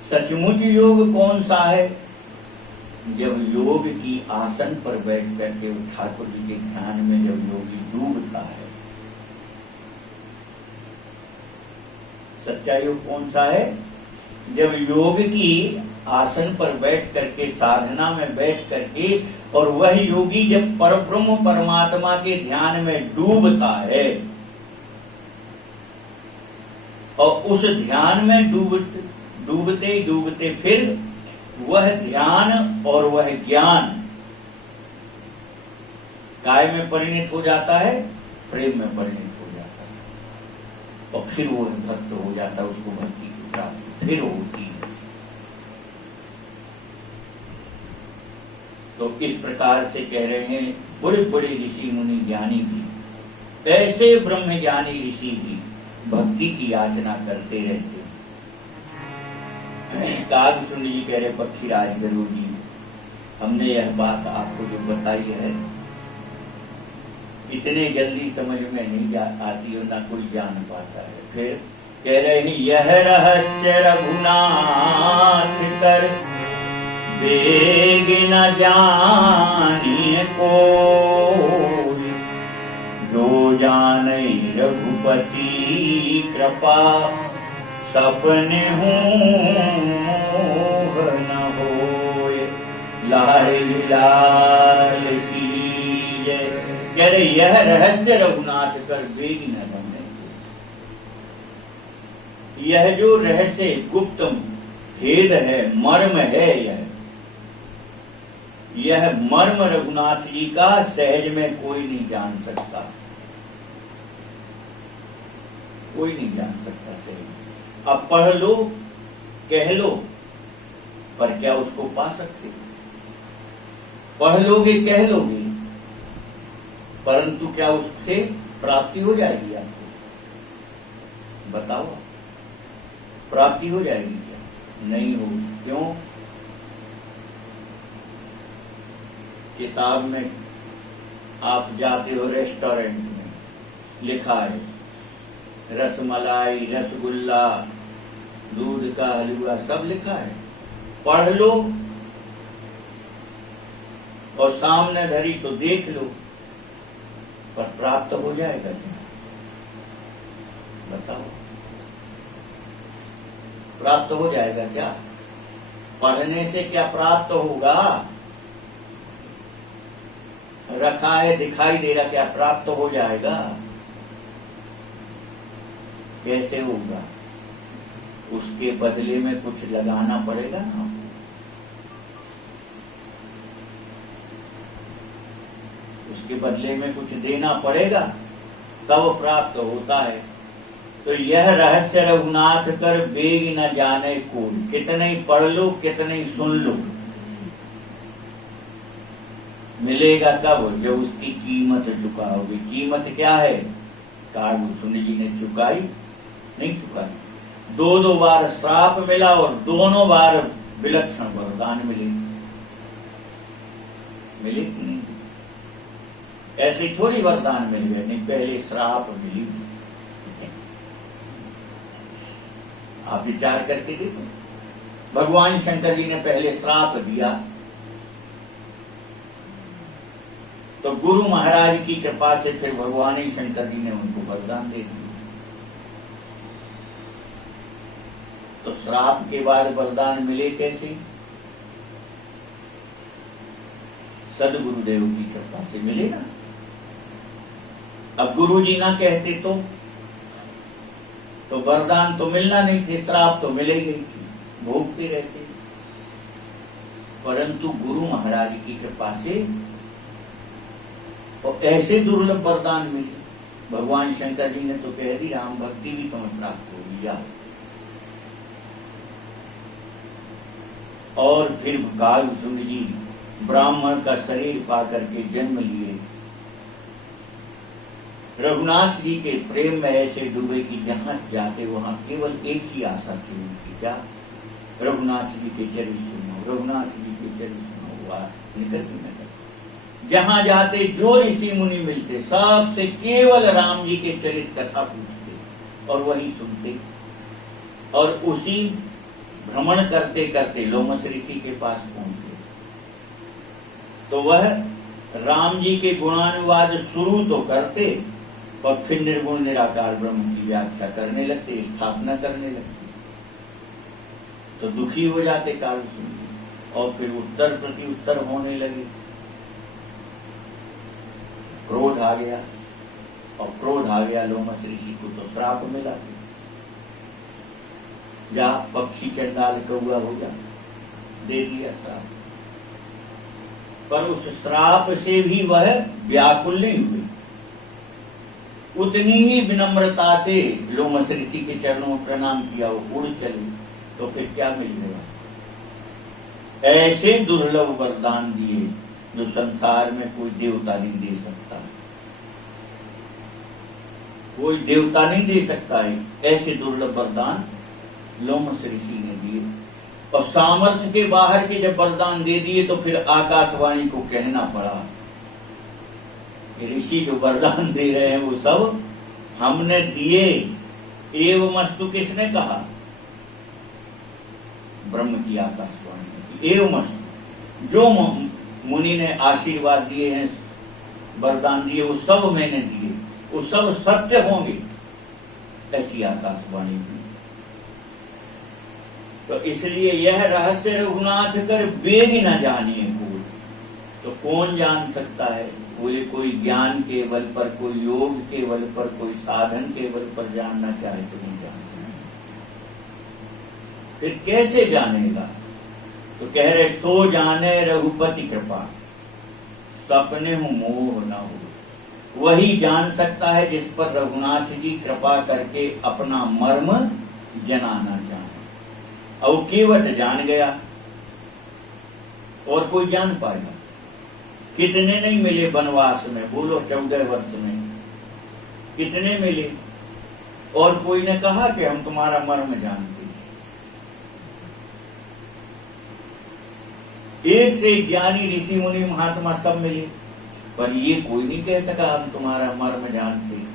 सचमुच योग कौन सा है? जब योग की आसन पर बैठ करके ठाकुर जी के ध्यान में जब योगी डूबता है। सच्चा योग कौन सा है? जब योग की आसन पर बैठ करके, साधना में बैठ करके, और वह योगी जब परब्रह्म परमात्मा के ध्यान में डूबता है, और उस ध्यान में डूबते डूबते फिर वह ध्यान और वह ज्ञान काय में परिणित हो जाता है, प्रेम में परिणित हो जाता है, और फिर वो भक्त हो जाता है, उसको भक्ति की प्राप्ति फिर होती है। तो इस प्रकार से कह रहे हैं बड़े बड़े ऋषि मुनि ज्ञानी भी, ऐसे ब्रह्म ज्ञानी ऋषि भी भक्ति की याचना करते रहते। कागभूषण जी कह रहे पक्षीराज गुरु जी, हमने यह बात आपको जो बताई है इतने जल्दी समझ में नहीं आती और ना कोई जान पाता है। फिर कह रहे हैं यह रहस्य रघुनाथ कर बेग न जानिए कोई, जो जाने रघुपति कृपा सपने हूँ न होए, लाल लाल की जय। कह रहे यह रहस्य रघुनाथ कर बेग न जाने। यह जो रहस्य गुप्त भेद है, मर्म है, यह मर्म रघुनाथ जी का सहज में कोई नहीं जान सकता, कोई नहीं जान सकता सहज। अब पढ़ लो, कह लो, पर क्या उसको पा सकते? पढ़ लोगे, कह लोगे, परंतु क्या उससे प्राप्ति हो जाएगी आपको? बताओ, प्राप्ति हो जाएगी क्या? नहीं हो। क्यों? किताब में आप जाते हो, रेस्टोरेंट में लिखा है रसमलाई, रसगुल्ला, दूध का हलवा, सब लिखा है। पढ़ लो और सामने धरी तो देख लो, पर प्राप्त हो जाएगा क्या? बताओ, प्राप्त हो जाएगा क्या? पढ़ने से क्या प्राप्त होगा? रखा है, दिखाई दे रहा, क्या प्राप्त हो जाएगा? कैसे होगा? उसके बदले में कुछ लगाना पड़ेगा ना। उसके बदले में कुछ देना पड़ेगा, तब प्राप्त होता है। तो यह रहस्य रघुनाथ कर बेग न जाने कोई। कितने ही पढ़ लो, कितने ही सुन लो, मिलेगा कब? जब उसकी कीमत चुकाओगे। कीमत क्या है? कागभूषण जी ने चुकाई? नहीं चुकाई। दो बार श्राप मिला और दोनों बार विलक्षण वरदान मिले। मिले कि नहीं? ऐसे थोड़ी वरदान मिल गए, नहीं, पहले श्राप मिली। आप विचार करके देखो, भगवान शंकर जी ने पहले श्राप दिया, तो गुरु महाराज की कृपा से फिर भगवान ही शंकर जी ने उनको वरदान दे दिया। तो श्राप के बाद वरदान मिले कैसे? सदगुरुदेव की कृपा से मिले ना। अब गुरु जी ना कहते तो वरदान तो मिलना नहीं थे, श्राप तो मिले गई थी, भोगते रहते। परंतु गुरु महाराज की कृपा से और ऐसे दुर्लभ वरदान मिले। भगवान शंकर जी ने तो कह दी, राम भक्ति भी तुम्हें प्राप्त होगी, जाओ। और फिर कागभूषण जी ब्राह्मण का शरीर पा करके जन्म लिए, रघुनाथ जी के प्रेम में ऐसे डूबे कि जहां जाते वहां केवल एक ही आशा थी उनकी, क्या? रघुनाथ जी के चरित्र सुनो, रघुनाथ जी के चरित्र सुनो। हुआ निकलती नजर, जहां जाते जो ऋषि मुनि मिलते सबसे केवल राम जी के चरित्र कथा पूछते और वही सुनते, और उसी भ्रमण करते करते लोमस ऋषि के पास पहुंचे। तो वह राम जी के गुणानुवाद शुरू तो करते और फिर निर्गुण निराकार ब्रह्म की व्याख्या करने लगते, स्थापना करने लगते। तो दुखी हो जाते काल सुन के, और फिर उत्तर प्रति उत्तर होने लगे। क्रोध आ गया, और क्रोध आ गया लोमस ऋषि को तो श्राप मिला, जा पक्षी चंडाल कौआ हो जा, दे दिया श्राप। पर उस श्राप से भी वह व्याकुल नहीं हुए, उतनी ही विनम्रता से लोमस ऋषि के चरणों में प्रणाम किया, वो उड़ चले। तो फिर क्या मिल गया? ऐसे दुर्लभ वरदान दिए जो संसार में कोई देवता नहीं दे सकता, कोई देवता नहीं दे सकता है। ऐसे दुर्लभ वरदान लोमस ऋषि ने दिए, और सामर्थ्य के बाहर के जब वरदान दे दिए तो फिर आकाशवाणी को कहना पड़ा, ऋषि जो वरदान दे रहे हैं वो सब हमने दिए। एवमस्तु किसने कहा? ब्रह्म की आकाशवाणी। एवमस्तु, जो मुनि ने आशीर्वाद दिए हैं, वरदान दिए, वो सब मैंने दिए, वो सब सत्य होंगे, ऐसी आकाशवाणी की। तो इसलिए यह रहस्य रघुनाथ कर वेग न जानिए कोई। तो कौन जान सकता है? बोले कोई ज्ञान के बल पर, कोई योग के बल पर, कोई साधन के बल पर जानना चाहे तो नहीं जान सकता। फिर कैसे जानेगा? तो कह रहे सो जाने रघुपति कृपा, सपने हो मोह न हो। वही जान सकता है जिस पर रघुनाथ जी कृपा करके अपना मर्म जनाना चाहे। और केवट जान गया, और कोई जान पाएगा? कितने नहीं मिले वनवास में, बोलो 14 वर्ष में कितने मिले, और कोई ने कहा कि हम तुम्हारा मर्म जानते हैं। एक से ज्ञानी ऋषि मुनि महात्मा सब मिले, पर ये कोई नहीं कह सका हम तुम्हारा मर्म जानते हैं।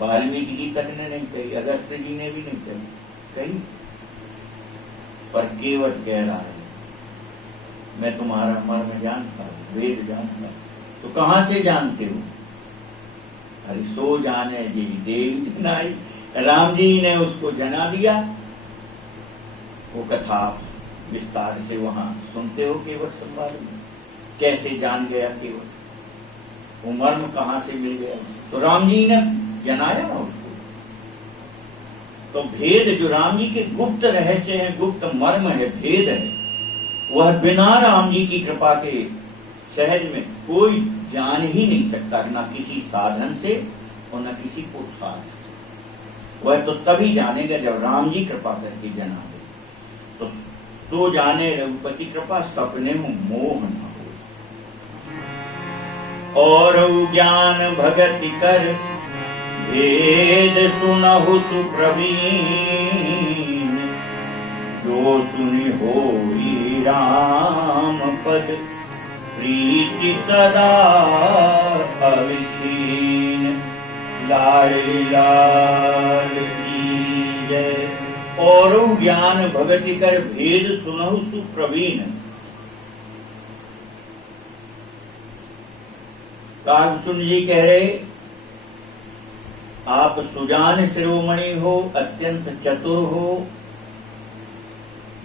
वाल्मीकि जी तक ने नहीं कही, अगस्त्य जी ने भी नहीं कही, पर केवट कह रहा है मैं तुम्हारा मर्म जानता हूं, वेद जानता हूं। तो कहां से जानते हो? अरे सो जाने जी देव जनाई, राम जी ने उसको जना दिया। वो कथा विस्तार से वहां सुनते हो केवट संवाद में, कैसे जान गया केवट, वो मर्म कहां से मिल गया? तो राम जी ने जनाया ना उसको। तो भेद जो राम जी के गुप्त रहस्य है, गुप्त मर्म है, भेद है, वह बिना राम जी की कृपा के सहज में कोई जान ही नहीं सकता, ना किसी साधन से और न किसी पुरुषार्थ से। वह तो तभी जानेगा जब राम जी कृपा करके जना दे। तो जाने रघुपति कृपा, सपने में मोह न हो। और ज्ञान भगति कर भेद सुनहु सुप्रवीण, जो सुनि होई राम पद प्रीति सदा अविछीन। लाल लाल की जय। और ज्ञान भगति कर भेद सुनहु सुप्रवीण। कागसुन जी कह रहे आप सुजान शिरोमणि हो, अत्यंत चतुर हो,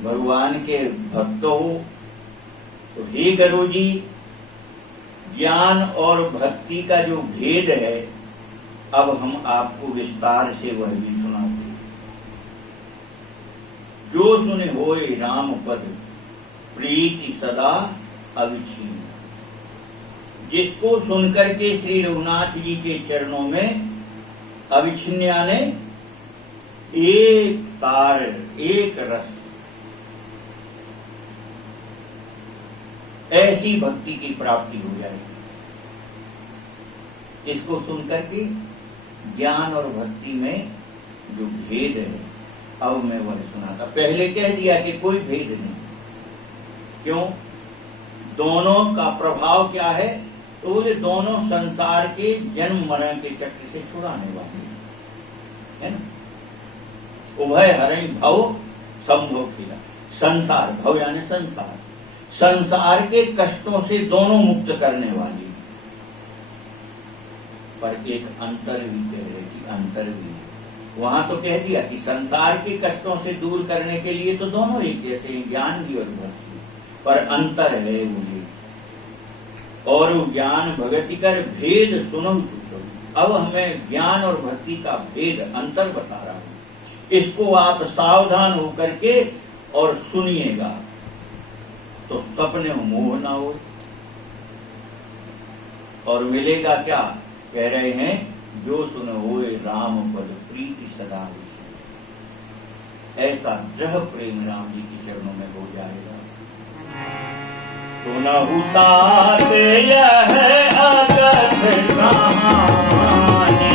भगवान के भक्त हो। तो हे गुरु जी, ज्ञान और भक्ति का जो भेद है अब हम आपको विस्तार से वह भी सुनाते। जो सुने होए राम पद प्रीति सदा अविछीन। जिसको सुनकर के श्री रघुनाथ जी के चरणों में अविछिन्न यानी एक तार, एक रस, ऐसी भक्ति की प्राप्ति हो जाएगी। इसको सुनकर के ज्ञान और भक्ति में जो भेद है अब मैं वह सुनाता। पहले कह दिया कि कोई भेद नहीं। क्यों? दोनों का प्रभाव क्या है? तो बोले दोनों संसार के जन्म मरण के चक्र से छुड़ाने वाले है ना। उभय हरण भव संभव किया। संसार, भव यानी संसार, संसार के कष्टों से दोनों मुक्त करने वाली। पर एक अंतर भी कह रहे कि अंतर भी है। वहां तो कह दिया कि संसार के कष्टों से दूर करने के लिए तो दोनों एक जैसे हैं, ज्ञान भी और भक्ति, पर अंतर है बोले। और ज्ञान भगति कर भेद सुनो। अब हमें ज्ञान और भक्ति का भेद अंतर बता रहा हूं, इसको आप सावधान होकर के और सुनिएगा तो सपने मोह ना हो। और मिलेगा क्या? कह रहे हैं जो सुन होए राम पद प्रीति सदा विषय। ऐसा दृढ़ प्रेम राम जी के चरणों में हो जाएगा। सुनहु तात यह अगथ कहानी,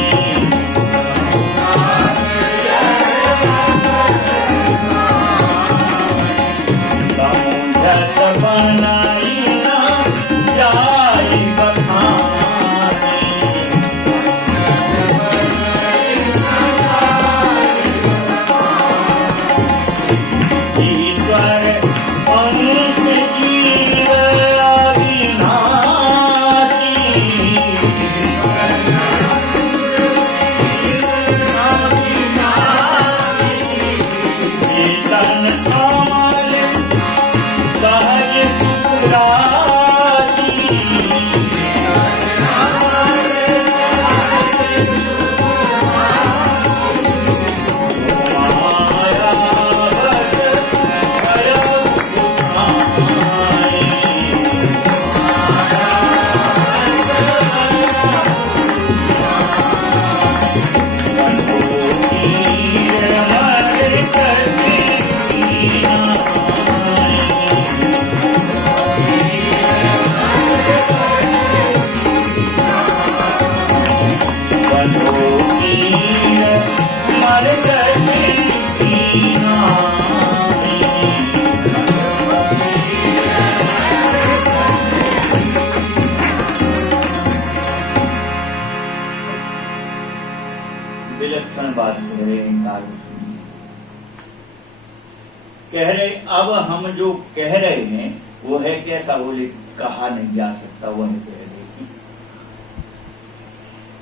समुझत बनाई ना जाई बखानी। ईश्वर अंत जीव विलक्षण बात कह रहे हैं। कह रहे अब हम जो कह रहे हैं वो है कैसा? बोले कहा नहीं जा सकता, वह कह रहे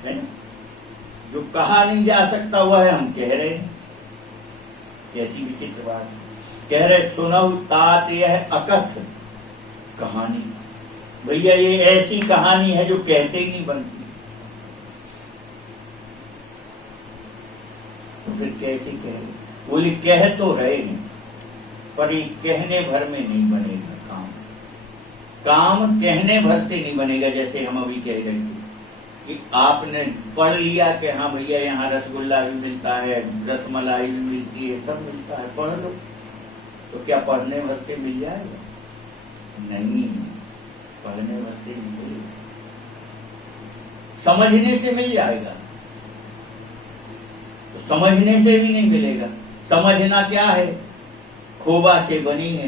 हैं। जो कहा नहीं जा सकता वह हम कह रहे हैं। कैसी विचित्र बात। कह रहे सुनहु तात यह अकथ कहानी। भैया ये ऐसी कहानी है जो कहते ही नहीं बनती, तो फिर कैसे कहे? बोले कह तो रहे हैं पर ये कहने भर में नहीं बनेगा काम। काम कहने भर से नहीं बनेगा। जैसे हम अभी कह रहे थे कि आपने पढ़ लिया कि हाँ भैया यहाँ रसगुल्ला भी मिलता है, रसमलाई भी मिलती है, सब मिलता है, पढ़ लो। तो क्या पढ़ने भर से मिल जाएगा? नहीं, पढ़ने भर से नहीं मिलेगा, समझने से मिल जाएगा। तो समझने से भी नहीं मिलेगा। समझना क्या है? खोबा से बनी है।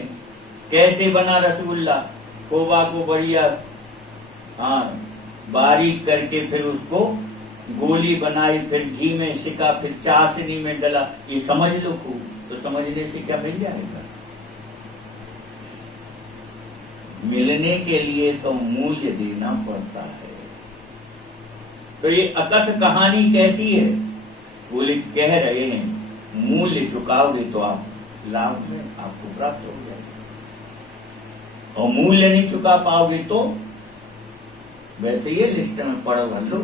कैसे बना रसगुल्ला? खोबा को बढ़िया बारीक करके फिर उसको गोली बनाई, फिर घी में सिका, फिर चाशनी में डला। ये समझ लो खूब, तो समझने से क्या मिल जाएगा? मिलने के लिए तो मूल्य देना पड़ता है। तो ये अकथ कहानी कैसी है? बोले कह रहे हैं मूल्य चुकाओगे तो आप लाभ में आपको प्राप्त हो जाएगा, और मूल्य नहीं चुका पाओगे तो वैसे ये लिस्ट में पढ़ भर लो।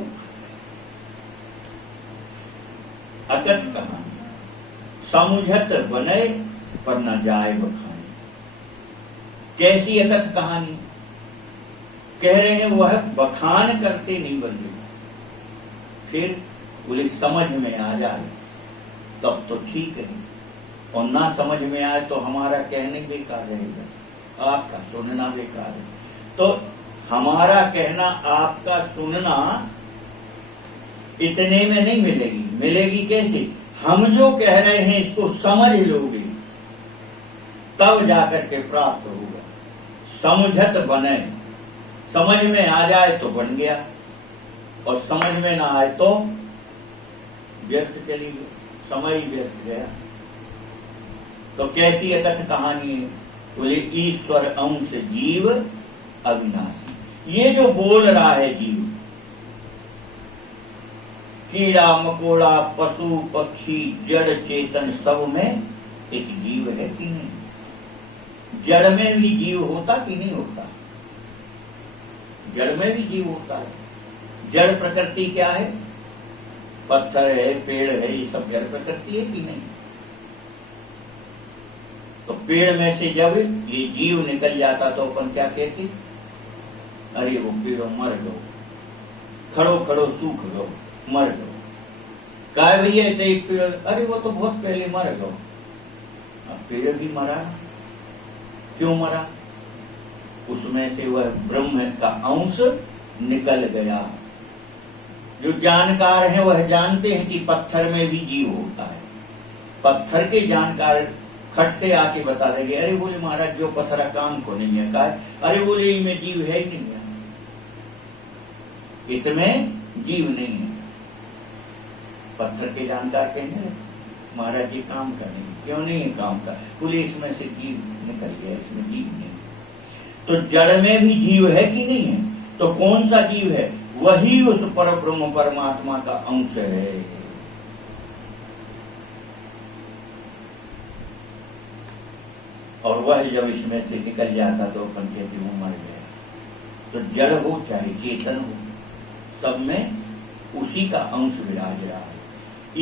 अकथ कहानी समुझत बने पर न जाए बखानी। कैसी अकथ कहानी? कह रहे हैं वह बखान करते नहीं बने, फिर बोले समझ में आ जाए तब तो ठीक है, और ना समझ में आए तो हमारा कहने बेकार रहेगा, आपका सुनना बेकार है। तो हमारा कहना, आपका सुनना इतने में नहीं मिलेगी। मिलेगी कैसे? हम जो कह रहे हैं इसको समझ लोगे तब जाकर के प्राप्त होगा। समझत बने, समझ में आ जाए तो बन गया, और समझ में ना आए तो व्यस्त चली गई, समय ही व्यस्त गया। तो कैसी अकथ कहानी है? बोले ईश्वर अंश जीव अविनाशी। ये जो बोल रहा है जीव, कीड़ा मकोड़ा पशु पक्षी जड़ चेतन सब में एक जीव है कि नहीं? जड़ में भी जीव होता कि नहीं होता? जड़ में भी जीव होता है। जड़ प्रकृति क्या है? पत्थर है, पेड़ है, ये सब जड़ प्रकृति है कि नहीं? तो पेड़ में से जब ये जीव निकल जाता तो अपन क्या कहते? अरे वो पेड़ मर गो, खड़ो खड़ो सूख गो, मर गो। काय भैया एक पेड़, अरे वो तो बहुत पहले मर गो। पेड़ भी मरा, क्यों मरा? उसमें से वह ब्रह्म का अंश निकल गया। जो जानकार हैं वह जानते हैं कि पत्थर में भी जीव होता है। पत्थर के जानकार खट से आके बता देंगे, अरे बोले महाराज जो पत्थर काम को नहीं है। कहा अरे बोले इनमें जीव है ही नहीं है, इसमें जीव नहीं है। पत्थर के जानकार कहेंगे महाराज जी काम करेंगे, क्यों नहीं है काम का? बोले इसमें से जीव निकल गया, इसमें जीव नहीं। तो जड़ में भी जीव है कि नहीं है? तो कौन सा जीव है? वही उस पर ब्रह्म परमात्मा का अंश है। और वह जब इसमें से निकल जाता तो अपन कहते वो मर गया। तो जड़ हो चाहे चेतन हो, सब में उसी का अंश विराज रहा है।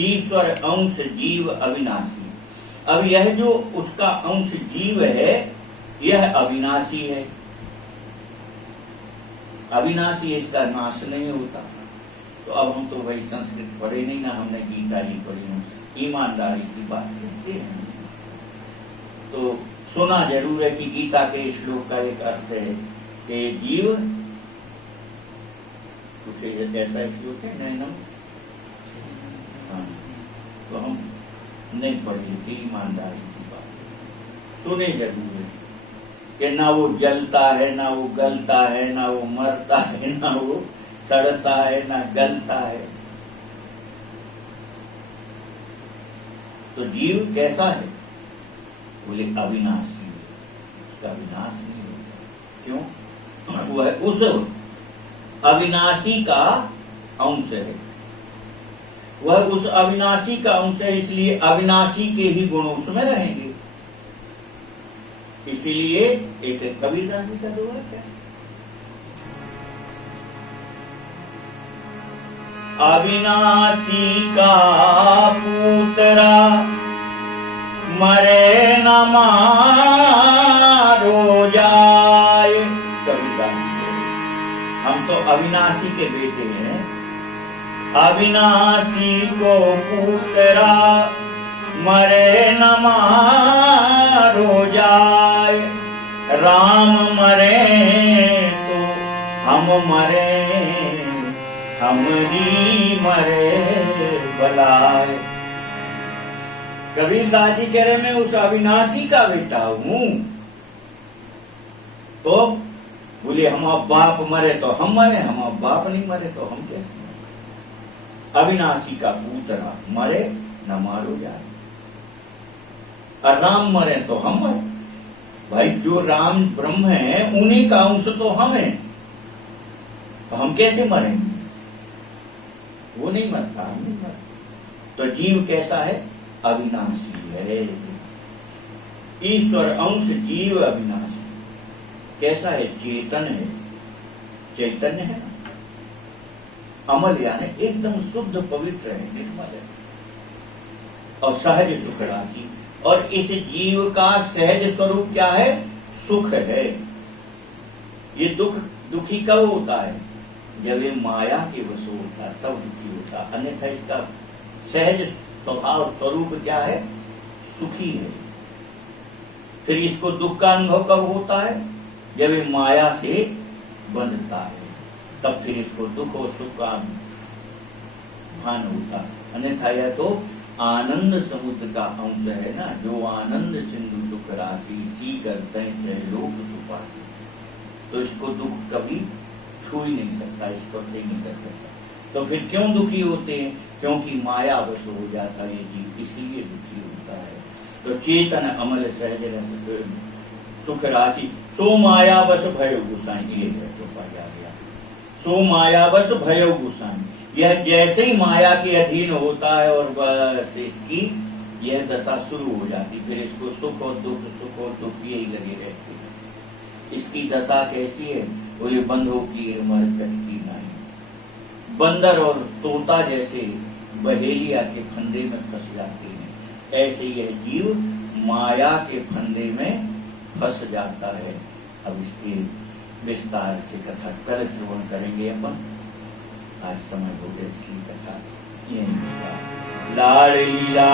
ईश्वर अंश जीव अविनाशी। अब यह जो उसका अंश जीव है यह अविनाशी है। अविनाशी, इसका नाश नहीं होता। तो अब हम तो भाई संस्कृत पढ़े नहीं ना, हमने गीता जी पढ़ी है, ईमानदारी की बात करते हैं। तो सुना जरूर है कि गीता के श्लोक का एक अर्थ है कि जीव कुछ ऐसा श्लोक है नैनम, तो हम नहीं पढ़े थे। ईमानदारी की बात सुने जरूर है कि ना वो जलता है, ना वो गलता है, ना वो मरता है, ना वो सड़ता है, ना गलता है। तो जीव कैसा है? बोले अविनाशी, उसका विनाश नहीं होता। क्यों? वह उस अविनाशी का अंश है। वह उस अविनाशी का अंश है, इसलिए अविनाशी के ही गुण उसमें रहेंगे। इसीलिए एक कबीरदास जी का दोहा क्या? अविनाशी का पुत्रा मरे न मारो जाए। कबीरदास जी, हम तो अविनाशी के बेटे हैं। अविनाशी को पुत्रा मरे न मारो जाए। राम मरे तो हम मरे, हमरी मरे बलाए। कबीरदास जी कह रहे मैं उस अविनाशी का बेटा हूं। तो बोले हम बाप मरे तो हम मरे, हम बाप नहीं मरे तो हम कैसे मरे? अविनाशी का पुत्रा मरे न मारो जाए, और राम मरे तो हम मरे। भाई जो राम ब्रह्म है उन्हीं का अंश तो हम है, तो हम कैसे मरेंगे? वो नहीं मरता, हम नहीं मरता। तो जीव कैसा है? अविनाशी है। ईश्वर अंश जीव अविनाशी। कैसा है? चेतन है, चैतन्य है ना, अमल यानी एकदम शुद्ध पवित्र है, निर्मल है, और सहज सुख राशि। और इस जीव का सहज स्वरूप क्या है? सुख है। ये दुखी कब होता है? जब ये माया के वश होता है तब दुखी होता है, अन्यथा इसका सहज स्वभाव स्वरूप क्या है? सुखी है। फिर इसको दुख का अनुभव कब होता है? जब ये माया से बंधता है, तब फिर इसको दुख और सुख का भान होता, अन्यथा यह तो आनंद समुद्र का अंश है ना। जो आनंद सिंधु सुख राशि सी करते हैं लोक सुपासी, तो इसको दुख कभी छू ही नहीं सकता, इसको सही नहीं कर सकता। तो फिर क्यों दुखी होते हैं? क्योंकि माया वश हो जाता है जीव, इसीलिए दुखी होता है। तो चेतन अमल सहज रस सुख राशि सो माया वश भय गुसाई, ये चौपा जा गया। सो माया वश भय गुसाई, यह जैसे ही माया के अधीन होता है और बस इसकी यह दशा शुरू हो जाती, फिर इसको सुख और दुख यही लगे रहते हैं। इसकी दशा कैसी है? बोले बंधो की मरकट की नाई, बंदर और तोता जैसे बहेलिया के फंदे में फंस जाते हैं, ऐसे यह जीव माया के फंदे में फंस जाता है। अब इसके विस्तार से कथा कर श्रवण करेंगे अपन। आज समय हो गया इसकी कथा। ये लाड़ लीला